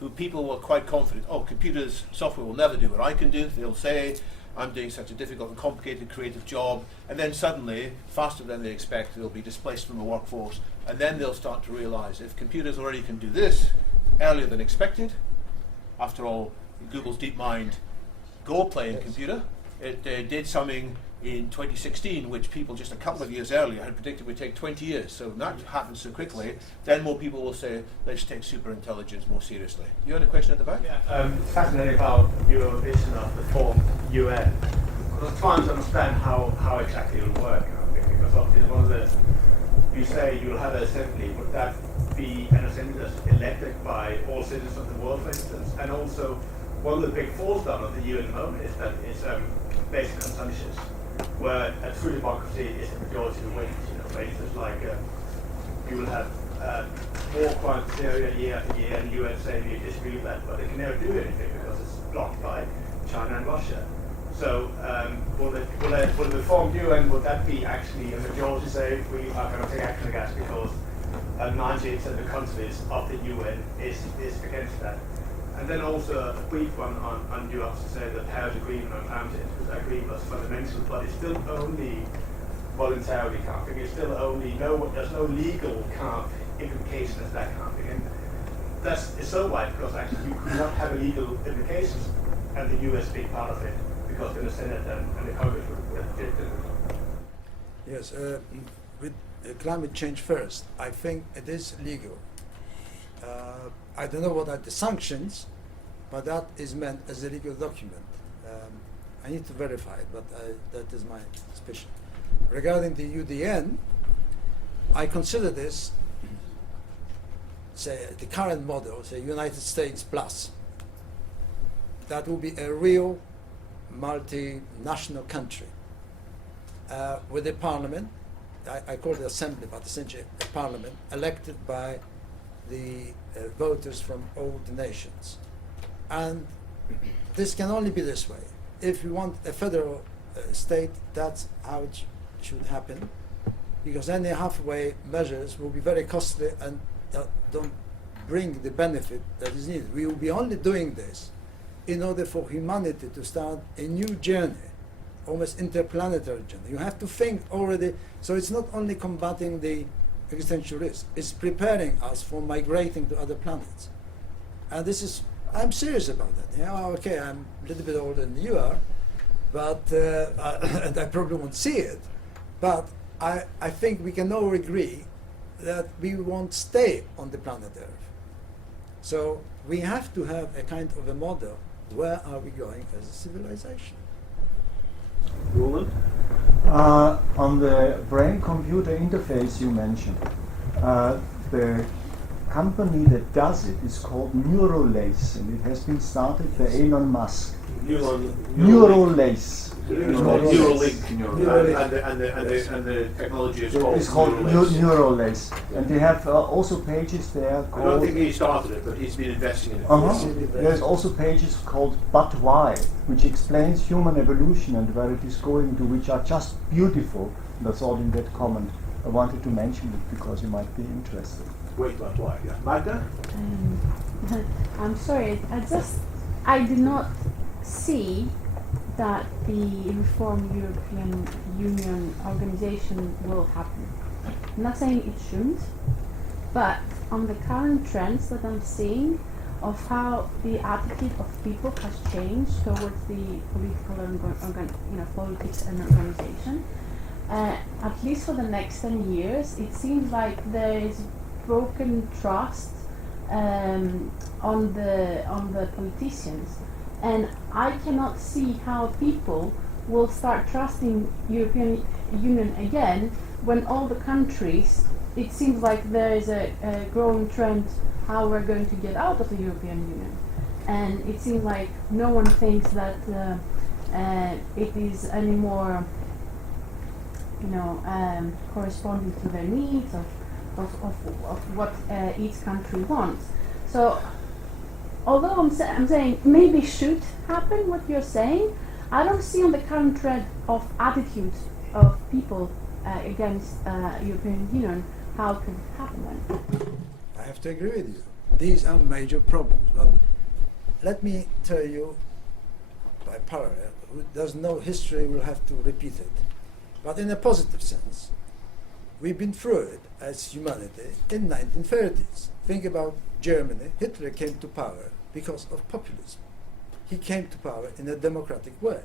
who people were quite confident, computers, software will never do what I can do. They'll say, I'm doing such a difficult and complicated creative job, and then suddenly, faster than they expect, they'll be displaced from the workforce, and then they'll start to realize if computers already can do this earlier than expected, after all, Google's DeepMind Go playing computer, it did something in 2016 which people just a couple of years earlier had predicted would take 20 years. So when that happens so quickly, then more people will say, let's take superintelligence more seriously. You had a question at the back? Yeah, fascinating about your vision of the formed UN. I was trying to understand how exactly it will work. Because obviously one of the, you say you'll have an assembly, would that be an assembly that's elected by all citizens of the world, for instance? And also, one of the big falls down of the UN at the moment is that it's based on consensus, where a true democracy is the majority who wins. For instance, like you will have war crimes in Syria year after year, and the UN say we disagree with that, but they can never do anything because it's blocked by China and Russia. So will the formed UN, would that be actually a majority say we are going to take action against because 98% of the countries of the UN is against that? And then also a brief one on you have to say the Paris Agreement on climate change, because I agree was fundamental, but it's still only voluntarily kind of thing. It's still only there's no legal kind of implications, that kind of thing. And that is so wide because actually you could not have illegal implications and the US being part of it because then the Senate and the Congress would reject it. Yes, with climate change first, I think it is legal. I don't know what are the sanctions, but that is meant as a legal document. I need to verify it, but that is my suspicion. Regarding the UDN, I consider this, say, the current model, say United States plus. That will be a real multinational country with a parliament, I call it assembly, but essentially a parliament elected by the voters from all the nations. And this can only be this way. If we want a federal state, that's how it should happen, because any halfway measures will be very costly and don't bring the benefit that is needed. We will be only doing this in order for humanity to start a new journey, almost interplanetary journey. You have to think already, so it's not only combating the existential risk, it's preparing us for migrating to other planets. And this is, I'm serious about that. Yeah, okay, I'm a little bit older than you are, but and I probably won't see it, but I think we can all agree that we won't stay on the planet Earth. So we have to have a kind of a model. Where are we going as a civilization? Roland? On the brain-computer interface you mentioned, the company that does it is called Neurolace, and it has been started by Elon Musk. Neurolace. It's called Neuralink, and the technology is called Neurolace. And they have also pages there called... I don't think he started it, but he's been investing in it. There's also pages called But Why, which explains human evolution and where it is going to, which are just beautiful. That's all in that comment. I wanted to mention it because you might be interested. Wait, but why? Yeah. Magda? I'm sorry, I did not see that the Reform European Union organization will happen. I'm not saying it shouldn't, but on the current trends that I'm seeing of how the attitude of people has changed towards the politics and organization, at least for the next 10 years, it seems like there is broken trust on the politicians. And I cannot see how people will start trusting European Union again when all the countries, it seems like there is a growing trend how we're going to get out of the European Union. And it seems like no one thinks that it is anymore, corresponding to their needs of what each country wants. So although I'm saying maybe should happen what you're saying, I don't see on the current trend of attitude of people against European Union how it could happen then. I have to agree with you. These are major problems. But let me tell you, by parallel, who doesn't know history will have to repeat it. But in a positive sense, we've been through it as humanity in 1930s. Think about Germany. Hitler came to power because of populism. He came to power in a democratic way.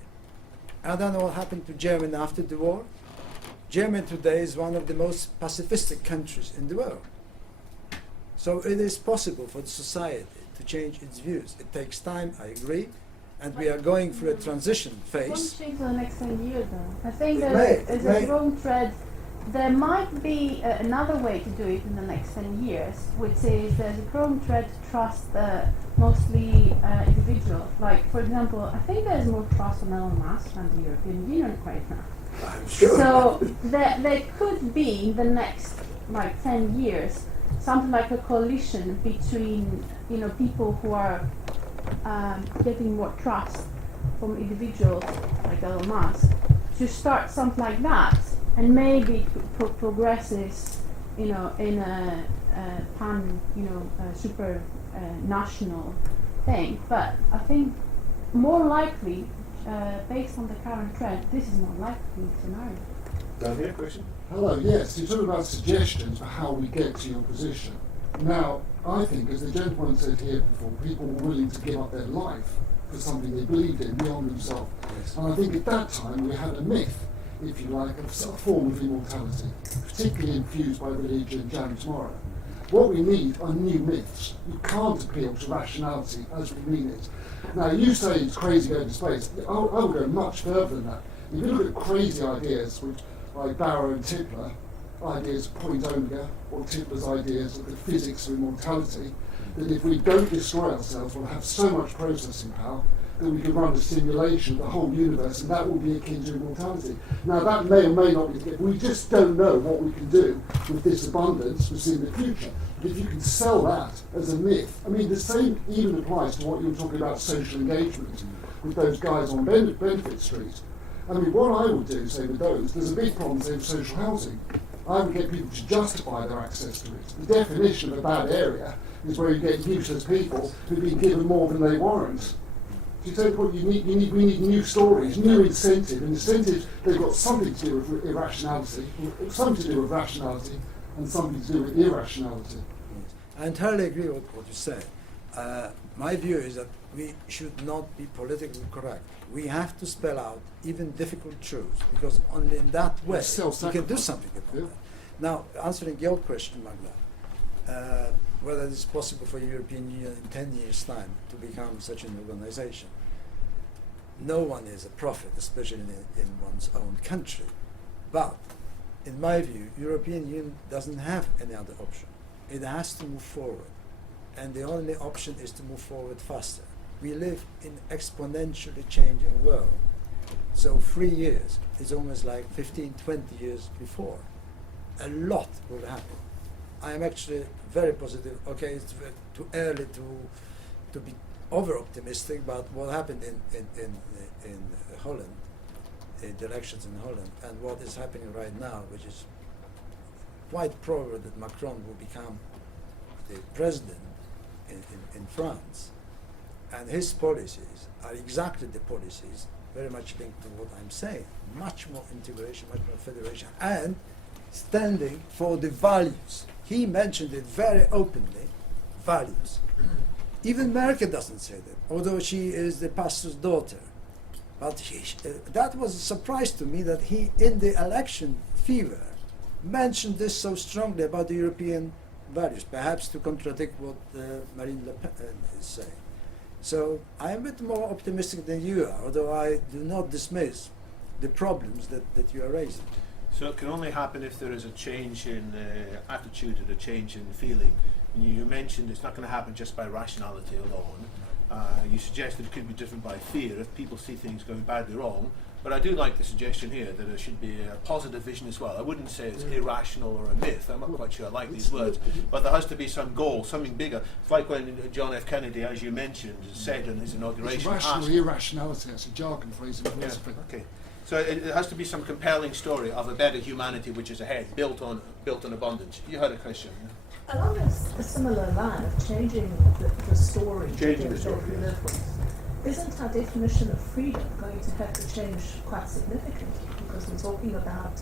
I don't know what happened to Germany after the war. Germany today is one of the most pacifistic countries in the world. So it is possible for the society to change its views. It takes time, I agree, and we are going through a transition phase. It won't change for the next 10 years though. I think there's a growing trend. There might be another way to do it in the next 10 years, which is there's a growing trend to trust mostly individuals. Like, for example, I think there's more trust on Elon Musk than the European Union right now. I'm sure. So there could be in the next 10 years something like a coalition between people who are getting more trust from individuals like Elon Musk to start something like that. And maybe progresses, in a pan, super national thing. But I think more likely, based on the current trend, this is more likely scenario. Down here, question? Hello, yes, you're talking about suggestions for how we get to your position. Now, I think, as the gentleman said here before, people were willing to give up their life for something they believed in beyond themselves. Yes. And I think at that time we had a myth, if you like, of some form of immortality, particularly infused by religion and James Morrow. What we need are new myths. You can't appeal to rationality as we mean it. Now, you say it's crazy going to space. I will go much further than that. If you look at crazy ideas, which like Barrow and Tipler, ideas of point omega, or Tipler's ideas of the physics of immortality, that if we don't destroy ourselves, we'll have so much processing power that we can run a simulation of the whole universe, and that will be akin to immortality. Now, that may or may not be the case. We just don't know what we can do with this abundance we see in the future. But if you can sell that as a myth, I mean, the same even applies to what you were talking about, social engagement, with those guys on Benefit Street. I mean, what I would do, say, with those, there's a big problem, say, with social housing. I would get people to justify their access to it. The definition of a bad area is where you get useless people who've been given more than they warrant. Do you take what we need new stories, new incentive, and incentives, they've got something to do with irrationality, something to do with rationality, and something to do with irrationality. I entirely agree with what you say. My view is that we should not be politically correct. We have to spell out even difficult truths, because only in that way we can do something about it. Now, answering your question, Magda, whether it is possible for the European Union in 10 years' time to become such an organization. No one is a prophet, especially in one's own country. But, in my view, European Union doesn't have any other option. It has to move forward. And the only option is to move forward faster. We live in exponentially changing world. So 3 years is almost like 15, 20 years before. A lot will happen. I am actually very positive. Okay, it's too early to be over-optimistic, but what happened in Holland, the elections in Holland, and what is happening right now, which is quite probable that Macron will become the president in France, and his policies are exactly the policies very much linked to what I'm saying. Much more integration, much more federation, and standing for the values. He mentioned it very openly, values. Even Merkel doesn't say that, although she is the pastor's daughter. But that was a surprise to me that he, in the election fever, mentioned this so strongly about the European values, perhaps to contradict what Marine Le Pen is saying. So I am a bit more optimistic than you are, although I do not dismiss the problems that you are raising. So it can only happen if there is a change in attitude and a change in feeling. You mentioned it's not going to happen just by rationality alone. You suggested it could be driven by fear if people see things going badly wrong. But I do like the suggestion here that there should be a positive vision as well. I wouldn't say it's irrational or a myth. I'm not quite sure I like these words. But there has to be some goal, something bigger. It's like when John F. Kennedy, as you mentioned, said in his inauguration. It's rational irrationality, that's a jargon phrase in philosophy. Yeah, okay. So it has to be some compelling story of a better humanity which is ahead, built on abundance. You had a question. Along a similar line of changing the story that we live with, isn't our definition of freedom going to have to change quite significantly? Because we're talking about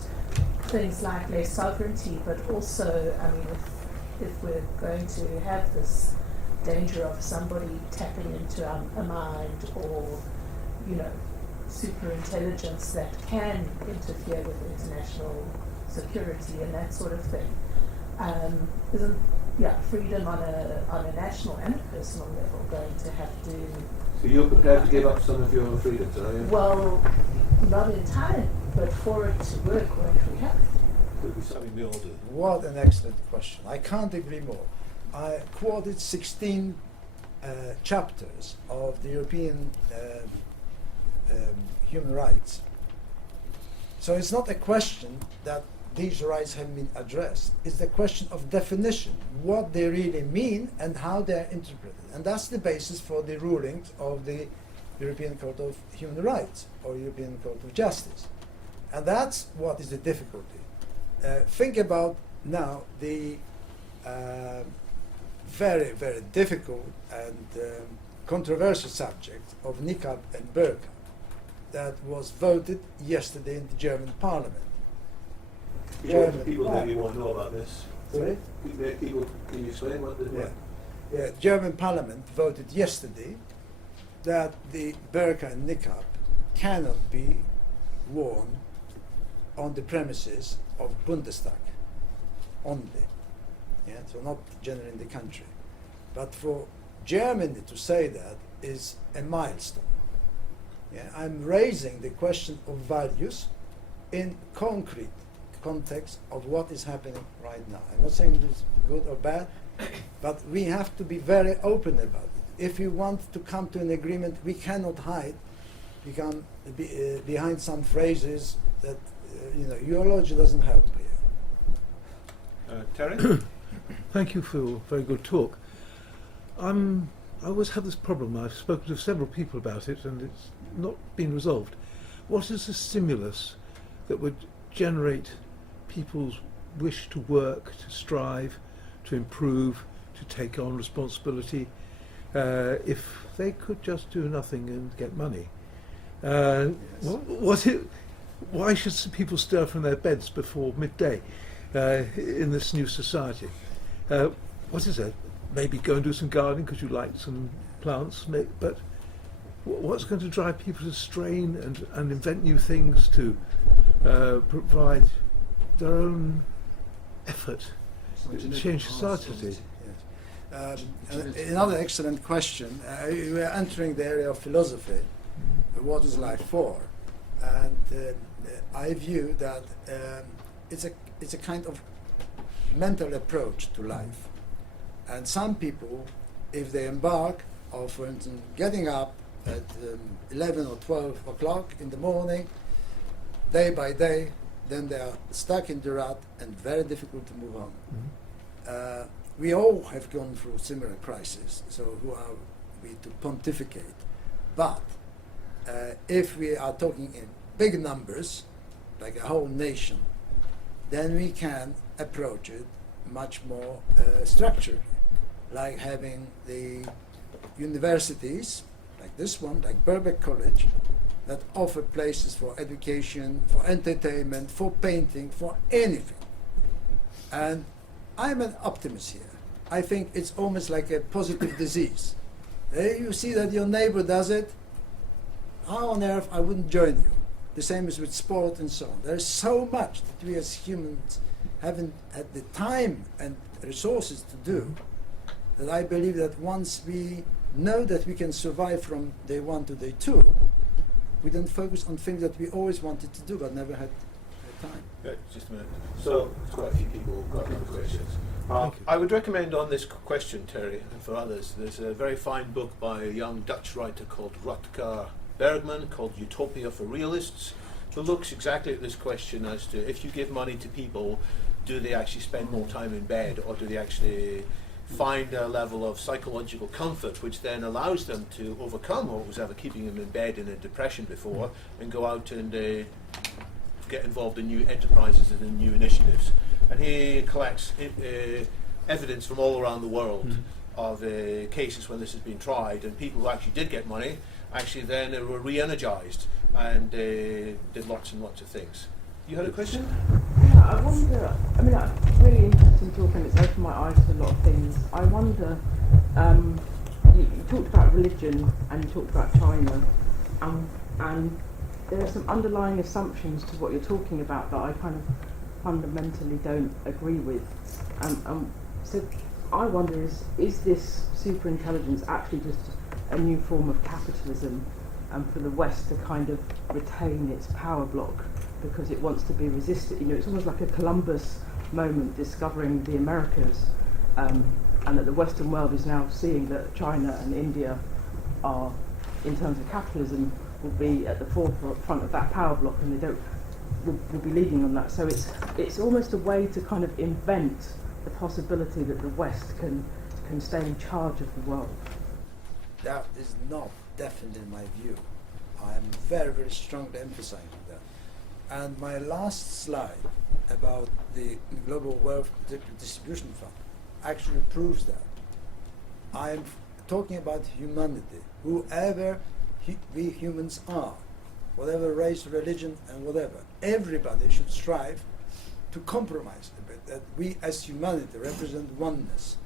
things like less sovereignty, but also, I mean, if we're going to have this danger of somebody tapping into a mind, or, you know, superintelligence that can interfere with international security and that sort of thing, isn't freedom on a national and a personal level going to have to? So you're prepared to give up some of your freedoms, are you? Well, not entirely, but for it to work, what if we have to? Could be something we all do. What an excellent question. I can't agree more. I quoted 16 chapters of the European human rights. So it's not a question that these rights have been addressed. It's the question of definition, what they really mean and how they're interpreted. And that's the basis for the rulings of the European Court of Human Rights or European Court of Justice. And that's what is the difficulty. Think about now the very, very difficult and controversial subject of niqab and burqa that was voted yesterday in the German parliament. German People maybe want to know about this. Sorry? People, can you explain what the... Yeah, German Parliament voted yesterday that the burqa and niqab cannot be worn on the premises of Bundestag only. Yeah, so not generally in the country. But for Germany to say that is a milestone. Yeah, I'm raising the question of values in concrete context of what is happening right now. I'm not saying it's good or bad, but we have to be very open about it. If we want to come to an agreement, we cannot hide behind some phrases that, ideology doesn't help here. Terry? Thank you for a very good talk. I always have this problem. I've spoken to several people about it and it's not been resolved. What is the stimulus that would generate people's wish to work, to strive, to improve, to take on responsibility, if they could just do nothing and get money? Why should some people stir from their beds before midday in this new society? What is it? Maybe go and do some gardening because you like some plants, but what's going to drive people to strain and invent new things to provide their own effort to change society? Another excellent question. We are entering the area of philosophy. What is life for? And I view that it's a kind of mental approach to life. And some people, if they embark on, for instance, getting up at 11 or 12 o'clock in the morning, day by day, then they are stuck in the rut and very difficult to move on. Mm-hmm. We all have gone through similar crises, so who are we to pontificate? But if we are talking in big numbers, like a whole nation, then we can approach it much more structured, like having the universities, like this one, like Birkbeck College, that offer places for education, for entertainment, for painting, for anything. And I'm an optimist here. I think it's almost like a positive disease. You see that your neighbor does it, how on earth I wouldn't join you? The same is with sport and so on. There's so much that we as humans haven't had the time and resources to do, that I believe that once we know that we can survive from day one to day two, we don't focus on things that we always wanted to do but never had time. Yeah, just a minute. So, quite a few people got other questions. I would recommend on this question, Terry, and for others, there's a very fine book by a young Dutch writer called Rutger Bergman called Utopia for Realists, who looks exactly at this question as to if you give money to people, do they actually spend more time in bed, or do they actually find a level of psychological comfort which then allows them to overcome what was ever keeping them in bed in a depression before and go out and get involved in new enterprises and in new initiatives. And he collects evidence from all around the world of cases when this has been tried, and people who actually did get money actually then were re-energized and did lots and lots of things. You had a question? Yeah, I wonder, it's really interesting talking, it's opened my eyes to a lot of things. I wonder, you talked about religion and you talked about China, and there are some underlying assumptions to what you're talking about that I kind of fundamentally don't agree with. So I wonder, is this superintelligence actually just a new form of capitalism for the West to kind of retain its power block because it wants to be resisted? It's almost like a Columbus moment discovering the Americas, and that the Western world is now seeing that China and India are, in terms of capitalism, will be at the forefront of that power block, and they will be leading on that. So it's almost a way to kind of invent the possibility that the West can stay in charge of the world. That is not definitely my view. I am very, very strongly emphasizing that. And my last slide about the Global Wealth Distribution Fund actually proves that. I am talking about humanity, whoever we humans are, whatever race, religion, and whatever. Everybody should strive to compromise a bit, that we as humanity represent oneness.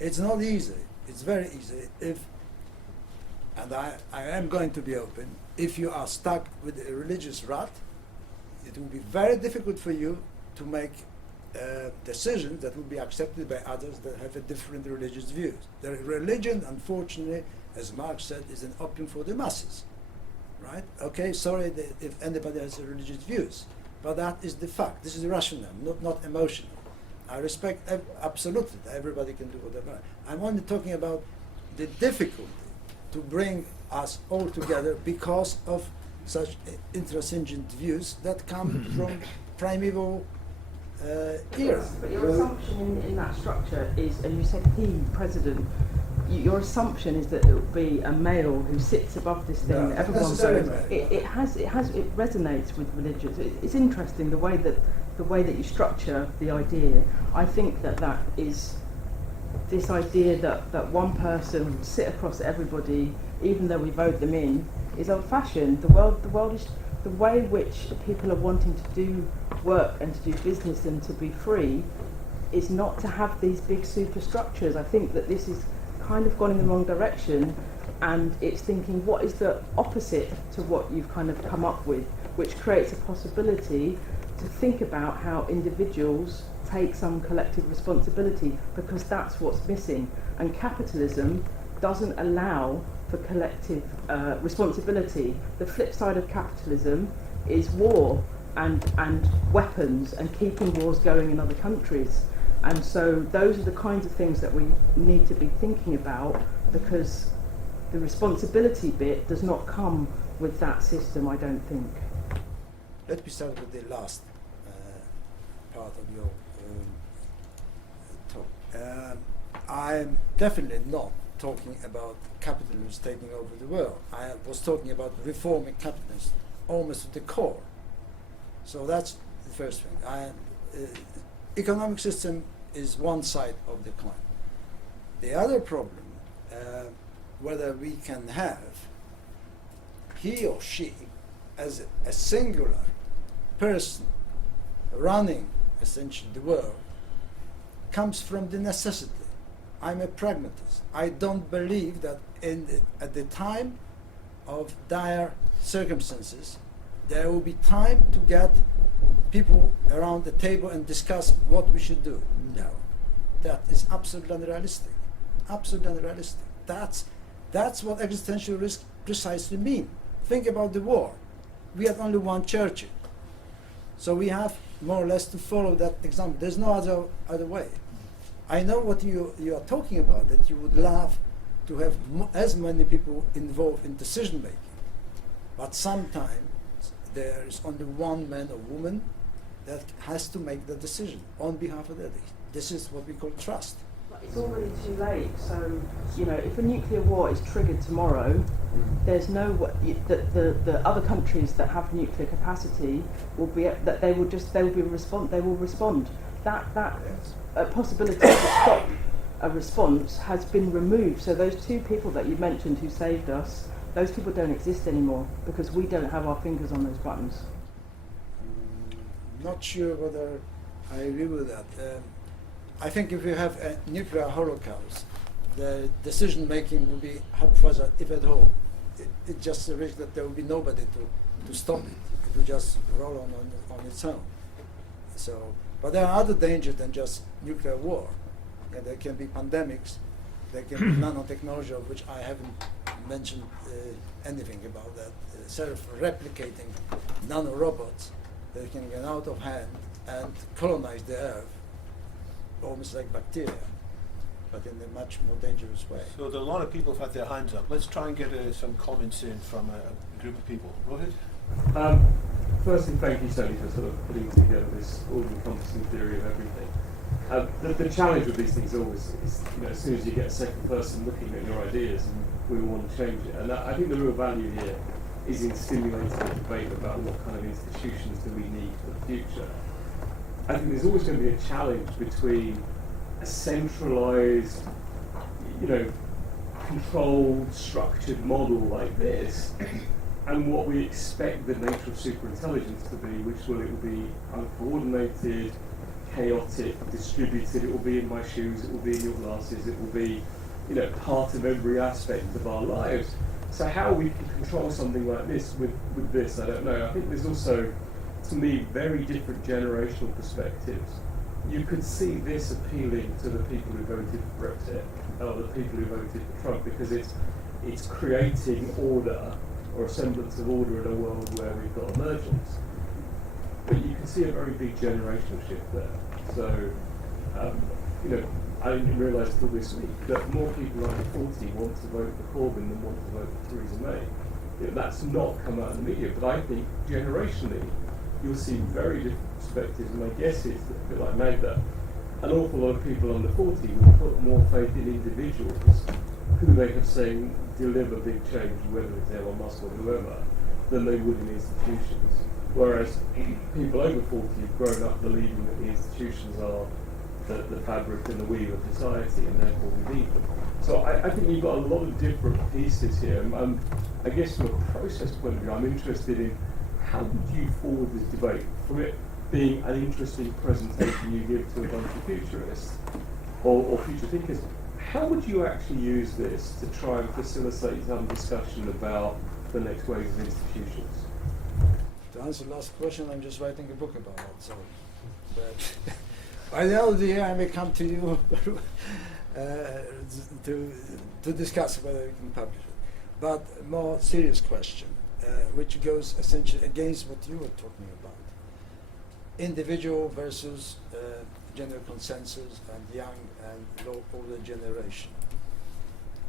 It's not easy. It's very easy if, and I am going to be open, if you are stuck with a religious rut, it will be very difficult for you to make decisions that will be accepted by others that have a different religious views. The religion, unfortunately, as Marx said, is an opium for the masses, right? Okay, sorry if anybody has religious views, but that is the fact. This is rational, not emotional. I respect absolutely that everybody can do whatever. I'm only talking about the difficulty to bring us all together because of such intransigent views that come from primeval era. But your assumption in that structure is, and you said he, president, your assumption is that it will be a male who sits above this thing that everyone goes. It resonates with religions. It's interesting the way that you structure the idea. I think that is this idea that one person would sit across everybody, even though we vote them in, is old-fashioned. The world is the way which people are wanting to do work and to do business and to be free is not to have these big superstructures. I think that this is kind of gone in the wrong direction, and it's thinking what is the opposite to what you've kind of come up with, which creates a possibility to think about how individuals take some collective responsibility, because that's what's missing. And capitalism doesn't allow for collective responsibility. The flip side of capitalism is war and weapons and keeping wars going in other countries. And so those are the kinds of things that we need to be thinking about, because the responsibility bit does not come with that system, I don't think. Let me start with the last part of your talk. I'm definitely not talking about capitalism taking over the world. I was talking about reforming capitalism almost to the core. So that's the first thing. Economic system is one side of the coin. The other problem, whether we can have he or she as a singular person running essentially the world, comes from the necessity. I'm a pragmatist. I don't believe that at the time of dire circumstances there will be time to get people around the table and discuss what we should do. No, that is absolutely unrealistic. Absolutely unrealistic. That's what existential risk precisely mean. Think about the war. We had only one Churchill, so we have more or less to follow that example. There's no other way. I know what you are talking about, that you would love to have as many people involved in decision making, but sometimes there is only one man or woman that has to make the decision on behalf of the other. This is what we call trust. But it's already too late. So, if a nuclear war is triggered tomorrow, there's no the other countries that have nuclear capacity will be they will respond. That possibility to stop a response has been removed. So those two people that you mentioned who saved us, those people don't exist anymore because we don't have our fingers on those buttons. Not sure whether I agree with that. I think if you have a nuclear holocaust, the decision making will be haphazard, if at all. It's just a risk that there will be nobody to stop it. It will just roll on its own. So, but there are other dangers than just nuclear war. And there can be pandemics, there can be nanotechnology, of which I haven't mentioned anything about that. Self-replicating nanorobots that can get out of hand and colonize the Earth, almost like bacteria, but in a much more dangerous way. So there are a lot of people who've had their hands up. Let's try and get some comments in from a group of people. Rohit? Firstly, thank you, Tony, for sort of putting together this all-encompassing theory of everything. The challenge with these things always is, as soon as you get a second person looking at your ideas, and we all want to change it. And I think the real value here is in stimulating a debate about what kind of institutions do we need for the future. I think there's always going to be a challenge between a centralised, controlled, structured model like this, and what we expect the nature of superintelligence to be, which it will be uncoordinated, chaotic, distributed. It will be in my shoes. It will be in your glasses. It will be, part of every aspect of our lives. So how we can control something like this with this, I don't know. I think there's also, to me, very different generational perspectives. You could see this appealing to the people who voted for Brexit, or the people who voted for Trump, because it's creating order, or a semblance of order in a world where we've got emergence. But you can see a very big generational shift there. So, I didn't realise till this week that more people under 40 want to vote for Corbyn than want to vote for Theresa May. That's not come out in the media, but I think generationally you'll see very different perspectives, and my guess is that, a bit like Magda, an awful lot of people under 40 will put more faith in individuals who they have seen deliver big change, whether it's Elon Musk or whoever, than they would in institutions. Whereas people over 40 have grown up believing that the institutions are the fabric and the weave of society, and therefore we need them. So I think you've got a lot of different pieces here. I guess from a process point of view, I'm interested in how would you forward this debate from it being an interesting presentation you give to a bunch of futurists or future thinkers. How would you actually use this to try and facilitate some discussion about the next waves of institutions? To answer the last question, I'm just writing a book about it. So, but by the end of the year, I may come to you to discuss whether we can publish it. But a more serious question, which goes essentially against what you were talking about: individual versus general consensus and young and older generation.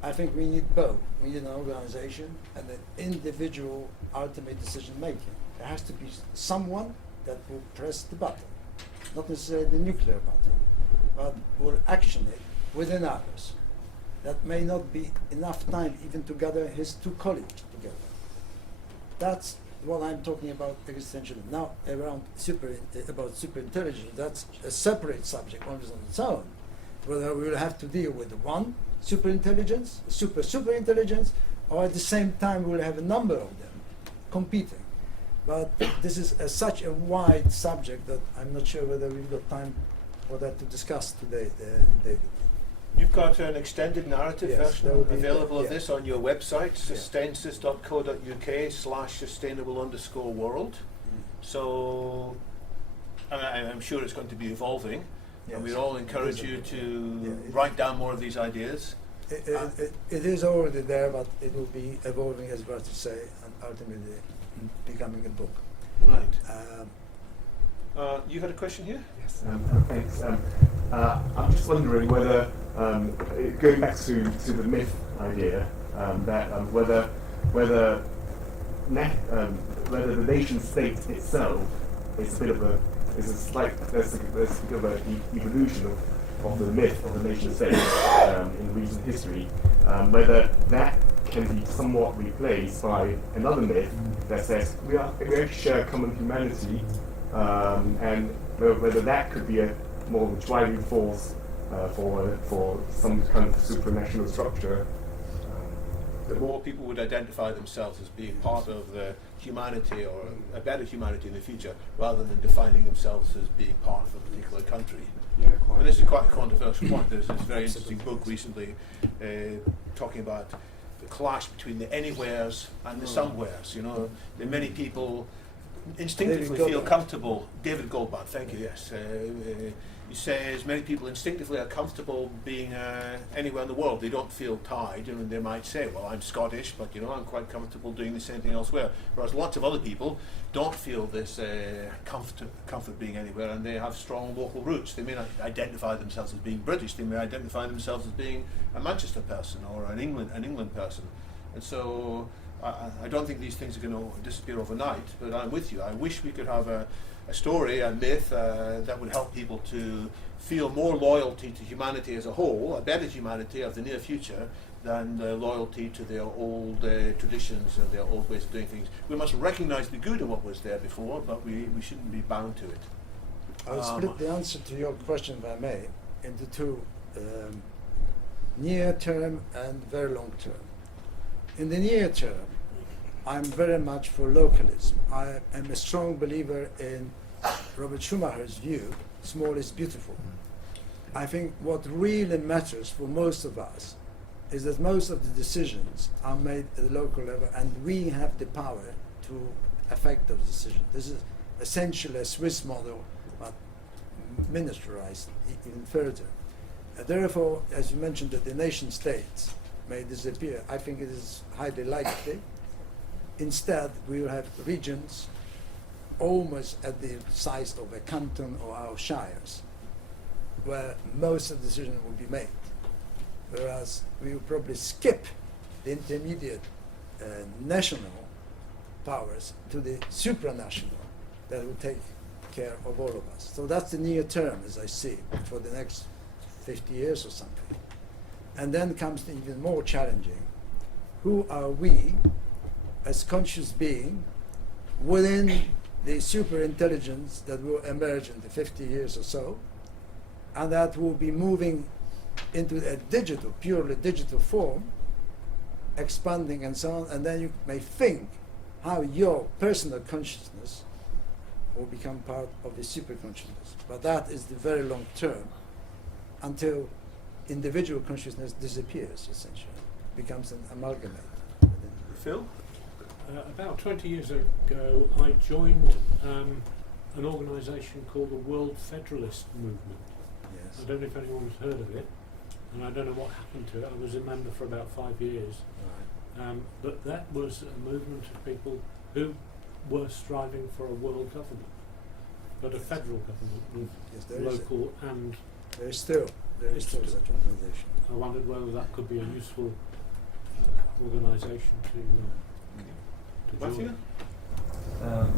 I think we need both. We need an organization and an individual ultimate decision making. There has to be someone that will press the button, not necessarily the nuclear button, but will action it within others. That may not be enough time even to gather his two colleagues together. That's what I'm talking about existentially. Now, around about superintelligence, that's a separate subject on its own. Whether we will have to deal with one superintelligence, superintelligence, or at the same time we will have a number of them competing. But this is such a wide subject that I'm not sure whether we've got time for that to discuss today, David. You've got an extended narrative version available of yeah. this on your website, sustensis.co.uk/sustainable_world. Mm. So I'm sure it's going to be evolving, and we all encourage you to write down more of these ideas. It is already there, but it will be evolving, as well to say, and ultimately becoming a book. Right. You had a question here? Yes, thanks. I'm just wondering whether, going back to the myth idea, that whether the nation state itself is a bit of a there's a bit of an evolution of the myth of the nation state in recent history, whether that can be somewhat replaced by another myth that says we actually share a common humanity, and whether that could be a more driving force for some kind of supranational structure. The more people would identify themselves as being part of the humanity or a better humanity in the future, rather than defining themselves as being part of a particular country. Yeah, quite. And this is quite a controversial point. There's this very interesting book recently talking about the clash between the anywheres and the somewheres. You know, that many people instinctively feel comfortable. David Goldbach, thank you. Yes, he says many people instinctively are comfortable being anywhere in the world. They don't feel tied, and they might say, "Well, I'm Scottish, but I'm quite comfortable doing the same thing elsewhere." Whereas lots of other people don't feel this comfort being anywhere, and they have strong local roots. They may not identify themselves as being British. They may identify themselves as being a Manchester person or an England person, and so. I don't think these things are going to disappear overnight, but I'm with you. I wish we could have a story, a myth that would help people to feel more loyalty to humanity as a whole, a better humanity of the near future, than loyalty to their old traditions and their old ways of doing things. We must recognise the good of what was there before, but we shouldn't be bound to it. I'll split the answer to your question, if I may, into two, near term and very long term. In the near term, I'm very much for localism. I am a strong believer in Robert Schumacher's view, small is beautiful. I think what really matters for most of us is that most of the decisions are made at the local level, and we have the power to affect those decisions. This is essentially a Swiss model, but miniaturized even further. Therefore, as you mentioned, that the nation states may disappear, I think it is highly likely. Instead, we will have regions almost at the size of a canton or our shires, where most of the decisions will be made. Whereas we will probably skip the intermediate national powers to the supranational that will take care of all of us. So that's the near term, as I see, for the next 50 years or something. And then comes the even more challenging. Who are we as conscious being within the superintelligence that will emerge in the 50 years or so, and that will be moving into a digital, purely digital form, expanding and so on, and then you may think how your personal consciousness will become part of the superconsciousness. But that is the very long term, until individual consciousness disappears, essentially, becomes an amalgamate. Phil? About 20 years ago, I joined an organisation called the World Federalist Movement. Yes. I don't know if anyone's heard of it, and I don't know what happened to it. I was a member for about 5 years. Right. But that was a movement of people who were striving for a world government, but a federal government with local and... There is still such an organisation. I wondered whether that could be a useful organisation to Matthew? join.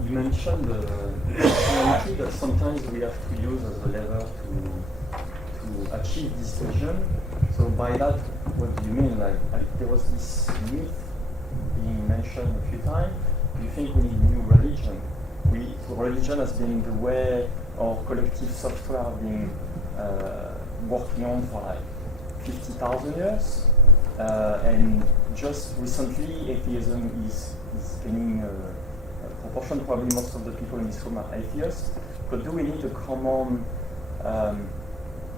You mentioned the personality that sometimes we have to use as a lever to achieve this vision. So by that, what do you mean? Like there was this myth being mentioned a few times. Do you think we need new religion? Religion has been the way our collective software have been working on for like 50,000 years. And just recently, atheism is gaining a proportion. Probably most of the people in this room are atheists. But do we need a common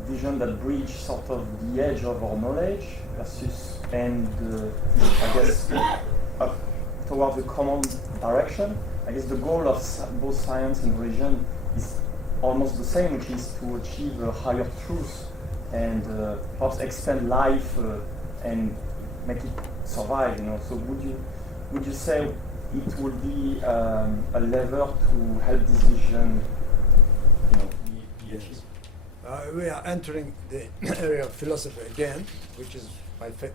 vision that bridges sort of the edge of our knowledge versus and I guess towards a common direction? I guess the goal of both science and religion is almost the same, which is to achieve a higher truth and perhaps expand life and make it survive. So would you say it would be a lever to help this vision be achieved? We are entering the area of philosophy again, which is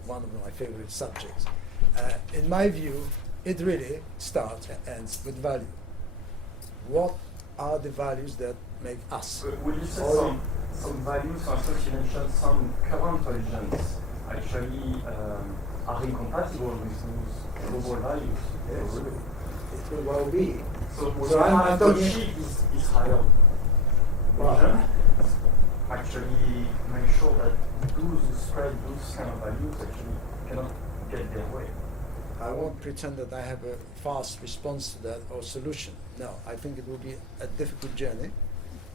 one of my favorite subjects. In my view, it really starts and ends with value. What are the values that make us? Would you say some values, for instance, you mentioned some current religions actually are incompatible with those global values? Yes, it could well be. So would you have to achieve this higher vision, actually make sure that those who spread those kind of values actually cannot get their way? I won't pretend that I have a fast response to that or solution. No, I think it will be a difficult journey,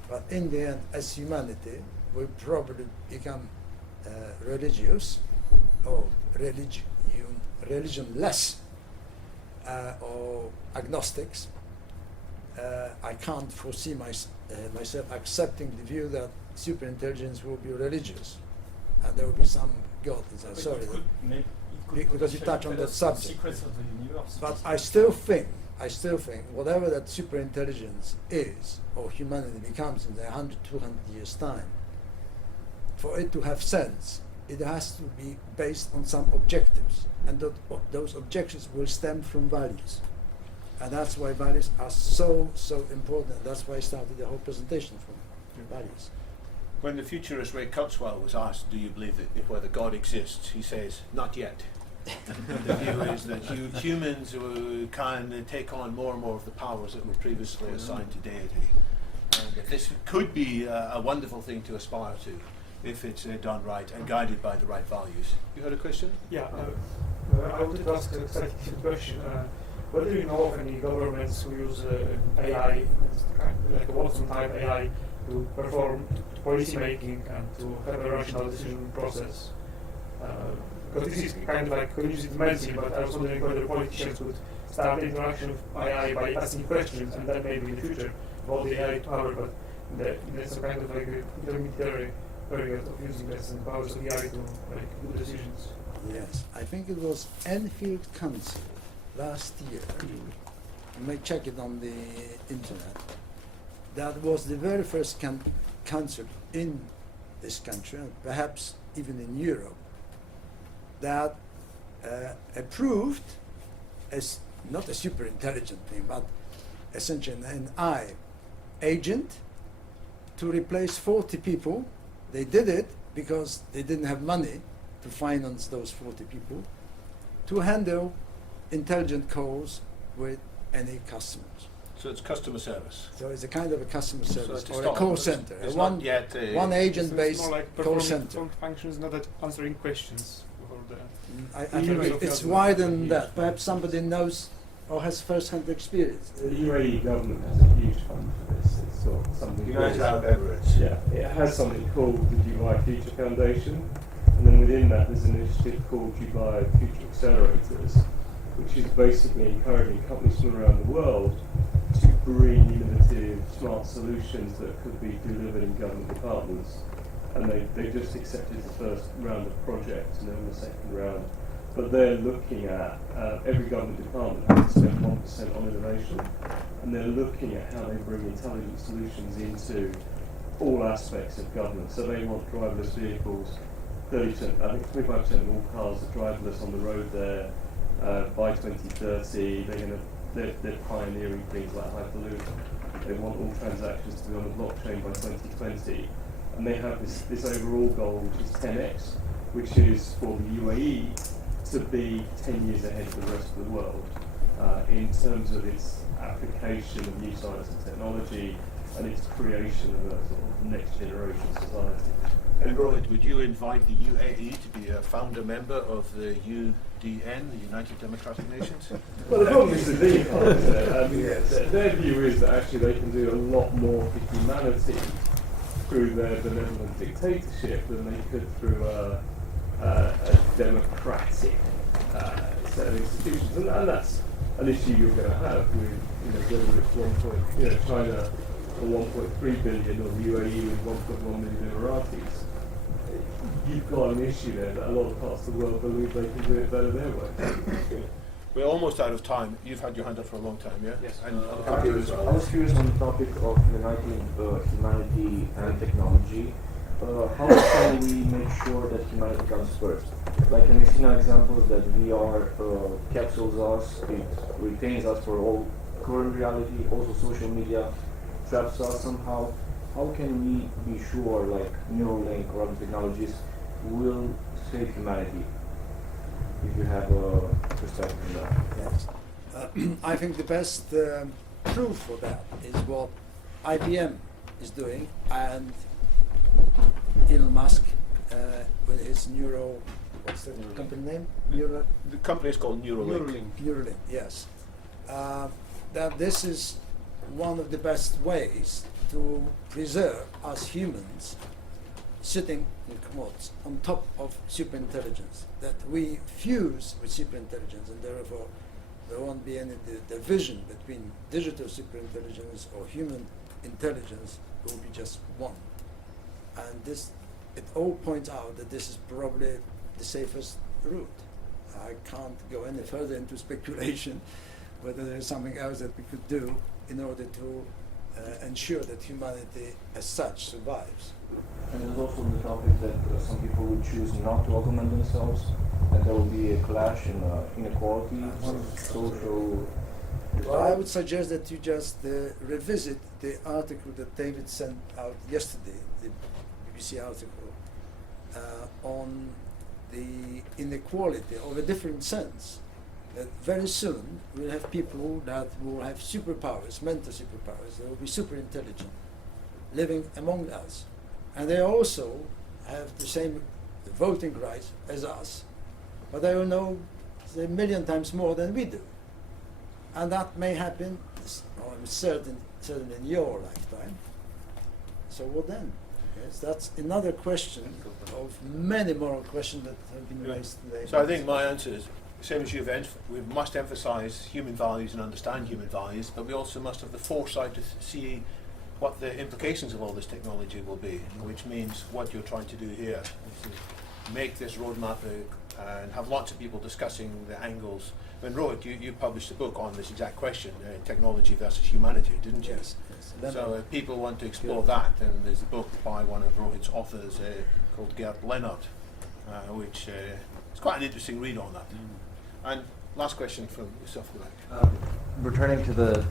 but in the end, as humanity, we'll probably become religious or religionless or agnostics. I can't foresee myself accepting the view that superintelligence will be religious and there will be some God. Sorry, because you touch on that subject. But I still think whatever that superintelligence is, or humanity becomes in 100, 200 years' time, for it to have sense, it has to be based on some objectives, and those objectives will stem from values. And that's why values are so important. That's why I started the whole presentation from values. When the futurist Ray Kurzweil was asked, do you believe that whether God exists, he says, not yet. The view is that humans can take on more and more of the powers that were previously assigned to deity. And that this could be a wonderful thing to aspire to if it's done right and guided by the right values. You had a question? Yeah, I wanted to ask a question. But do you know of any governments who use AI, like a Watson-type AI, to perform policy making and to have a rational decision process? Because this is kind of like cognitive medicine, but I was wondering whether politicians would start the interaction with AI by asking questions, and then maybe in the future all the AI power, but there's a kind of like a intermediary period of using this and powers of AI to make good decisions. Yes, I think it was Enfield Council last year. You may check it on the internet. That was the very first council in this country, and perhaps even in Europe, that approved as not a super intelligent thing, but essentially an AI agent to replace 40 people. They did it because they didn't have money to finance those 40 people to handle intelligent calls with any customers. So it's customer service. So it's a kind of a customer service it's or a not- call center. it's one, not yet one agent-based It's more like call performing center. some functions, not that answering questions for the. I think it's wider than that. Perhaps somebody knows or has first-hand experience. The UAE government has a huge fund for this. It's got something. United Arab Emirates. Yeah, it has something called the Dubai Future Foundation, and then within that there's an initiative called Dubai Future Accelerators, which is basically encouraging companies from around the world to bring innovative, smart solutions that could be delivered in government departments. And they just accepted the first round of projects and then the second round. But they're looking at every government department has to spend 1% on innovation, and they're looking at how they bring intelligent solutions into all aspects of government. So they want driverless vehicles, 30%, I think 25% of all cars are driverless on the road there by 2030. They're pioneering things like Hyperloop. They want all transactions to be on the blockchain by 2020. And they have this overall goal, which is 10x, which is for the UAE to be 10 years ahead of the rest of the world in terms of its application of new science and technology and its creation of a sort of next generation society. And Rohit, would you invite the UAE to be a founder member of the UDN, the United Democratic Nations? Well, the problem is the lead part, isn't it? I mean, their view is that actually they can do a lot more for humanity through their benevolent dictatorship than they could through a democratic set of institutions, and that's an issue you're going to have with, whether it's China for 1.3 billion or the UAE with 1.1 million Emiratis. You've got an issue there that a lot of parts of the world believe they can do it better their way. We're almost out of time. You've had your hand up for a long time, yeah? Yes. And I was curious on the topic of uniting humanity and technology. How can we make sure that humanity comes first? Like in we've seen examples that VR capsules us, it retains us for all current reality, also social media traps us somehow. How can we be sure, like Neuralink or other technologies, will save humanity? If you have a perspective on that. Yes. I think the best proof for that is what IBM is doing, and Elon Musk with his what's the company name? The company is called Neuralink. Neuralink, yes. That this is one of the best ways to preserve us humans sitting in quotes on top of superintelligence, that we fuse with superintelligence, and therefore there won't be any division between digital superintelligence or human intelligence. It will be just one. And it all points out that this is probably the safest route. I can't go any further into speculation whether there's something else that we could do in order to ensure that humanity as such survives. And there's also the topic that some people would choose not to augment themselves, and there will be a clash in inequality, social. Well, I would suggest that you just revisit the article that David sent out yesterday, the BBC article, on the inequality of a different sense. That very soon we'll have people that will have superpowers, mental superpowers, they will be super intelligent, living among us. And they also have the same voting rights as us, but they will know a million times more than we do. And that may happen, I'm certain in your lifetime. So what then? Yes, that's another question of many moral questions that have been raised today. So I think my answer is, same as you've we must emphasise human values and understand human values, but we also must have the foresight to see what the implications of all this technology will be, which means what you're trying to do here is to make this roadmap and have lots of people discussing the angles. When Rohit, you published a book on this exact question, technology versus humanity, didn't you? Yes. So if people want to explore that, then there's a book by one of Rohit's authors called Gert Leonard, which is quite an interesting read on that. And last question from yourself, returning to the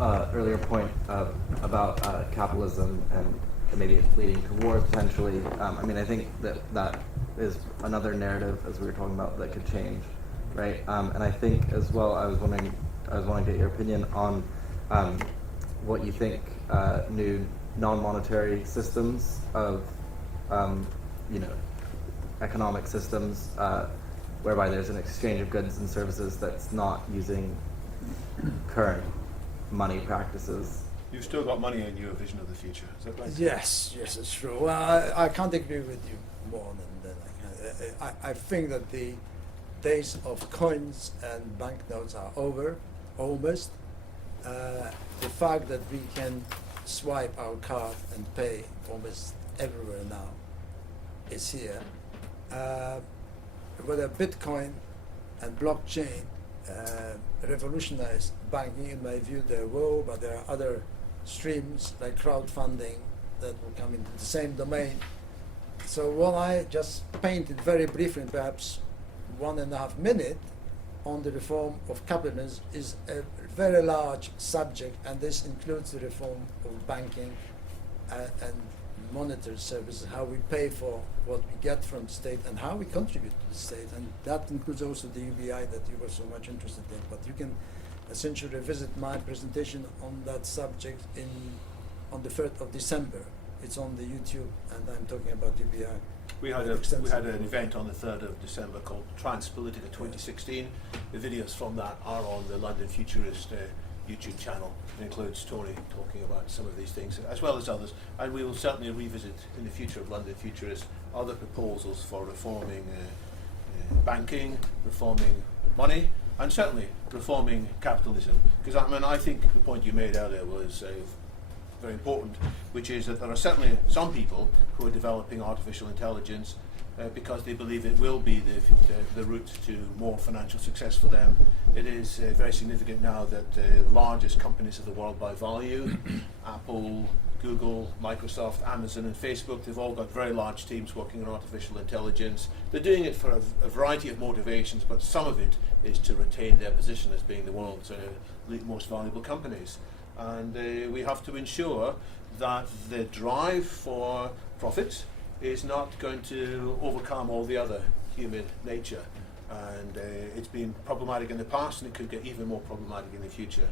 earlier point about capitalism and maybe it leading to war potentially. I mean, I think that is another narrative, as we were talking about, that could change, right? And I think as well, I was wanting to get your opinion on what you think new non-monetary systems of, economic systems whereby there's an exchange of goods and services that's not using current money practices. You've still got money in your vision of the future, is that right? Yes, it's true. Well, I can't agree with you more than that. I think that the days of coins and banknotes are over, almost. The fact that we can swipe our card and pay almost everywhere now is here. Whether Bitcoin and blockchain revolutionize banking, in my view, they will, but there are other streams like crowdfunding that will come into the same domain. So what I just painted very briefly, perhaps 1.5 minutes, on the reform of capitalism is a very large subject, and this includes the reform of banking and monetary services, how we pay for what we get from the state and how we contribute to the state, and that includes also the UBI that you were so much interested in. But you can essentially revisit my presentation on that subject on the 3rd of December. It's on the YouTube, and I'm talking about UBI. We had an event on the 3rd of December called Transpolitica 2016. The videos from that are on the London Futurist YouTube channel. It includes Tony talking about some of these things, as well as others. And we will certainly revisit in the future of London Futurists other proposals for reforming banking, reforming money, and certainly reforming capitalism. Because I think the point you made earlier was very important, which is that there are certainly some people who are developing artificial intelligence because they believe it will be the route to more financial success for them. It is very significant now that the largest companies of the world by value, Apple, Google, Microsoft, Amazon and Facebook, they've all got very large teams working on artificial intelligence. They're doing it for a variety of motivations, but some of it is to retain their position as being the world's most valuable companies. And we have to ensure that the drive for profit is not going to overcome all the other human nature. And it's been problematic in the past, and it could get even more problematic in the future.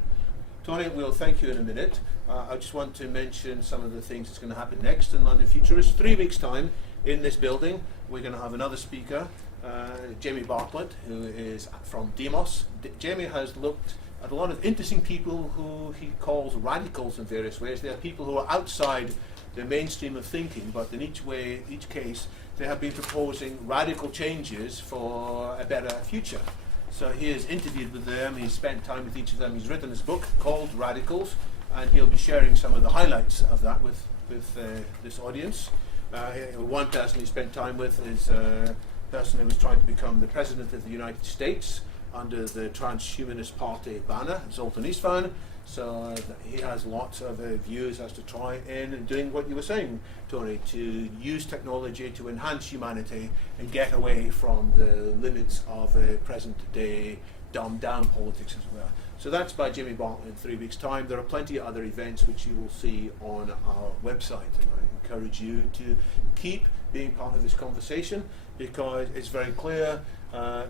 Tony, we'll thank you in a minute. I just want to mention some of the things that's going to happen next in London Futurists. 3 weeks' time in this building, we're going to have another speaker, Jamie Bartlett, who is from Demos. Jamie has looked at a lot of interesting people who he calls radicals in various ways. They are people who are outside the mainstream of thinking, but in each case, they have been proposing radical changes for a better future. So he has interviewed with them, he's spent time with each of them, he's written this book called Radicals, and he'll be sharing some of the highlights of that with this audience. One person he spent time with is a person who was trying to become the President of the United States under the Transhumanist Party banner, Zoltan Istvan. So he has lots of views as to try in doing what you were saying, Tony, to use technology to enhance humanity and get away from the limits of present day dumbed down politics as well. So that's by Jimmy Bartlett in 3 weeks' time. There are plenty of other events which you will see on our website, and I encourage you to keep being part of this conversation, because it's very clear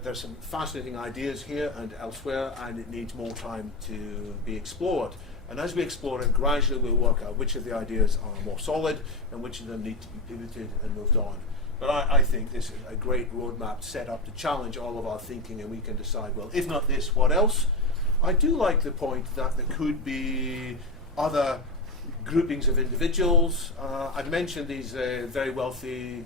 there's some fascinating ideas here and elsewhere, and it needs more time to be explored. And as we explore it, gradually we'll work out which of the ideas are more solid and which of them need to be pivoted and moved on. But I think this is a great roadmap set up to challenge all of our thinking, and we can decide, well, if not this, what else? I do like the point that there could be other groupings of individuals. I've mentioned these very wealthy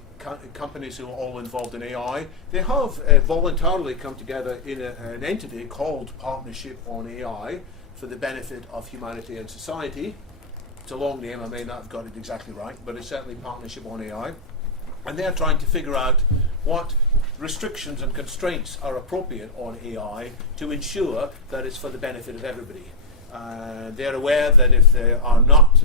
companies who are all involved in AI. They have voluntarily come together in an entity called Partnership on AI for the benefit of humanity and society. It's a long name, I may not have got it exactly right, but it's certainly Partnership on AI. And they're trying to figure out what restrictions and constraints are appropriate on AI to ensure that it's for the benefit of everybody. They're aware that if they are not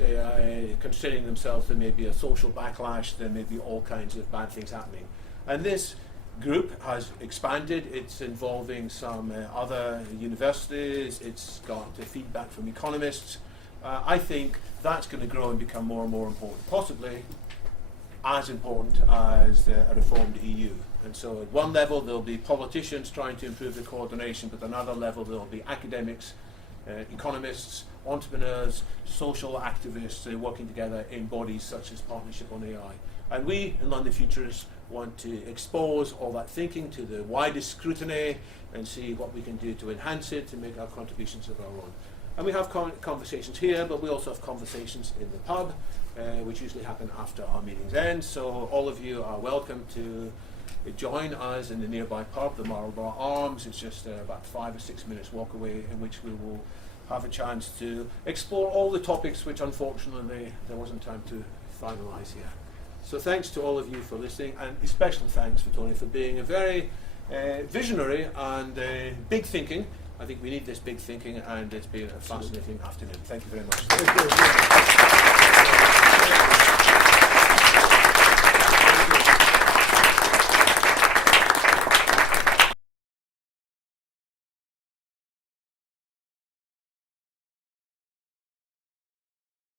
constraining themselves, there may be a social backlash, there may be all kinds of bad things happening. And this group has expanded. It's involving some other universities. It's got feedback from economists. I think that's going to grow and become more and more important, possibly as important as a reformed EU. And so at one level there'll be politicians trying to improve the coordination, but at another level there'll be academics, economists, entrepreneurs, social activists working together in bodies such as Partnership on AI. And we in London Futurists want to expose all that thinking to the widest scrutiny and see what we can do to enhance it, to make our contributions of our own. And we have conversations here, but we also have conversations in the pub, which usually happen after our meetings end. So all of you are welcome to join us in the nearby pub, the Marlborough Arms. It's just about 5 or 6 minutes walk away, in which we will have a chance to explore all the topics which unfortunately there wasn't time to finalise here. So thanks to all of you for listening, and especially thanks for Tony for being a very visionary and big thinking. I think we need this big thinking, and it's been a fascinating afternoon. Thank you very much.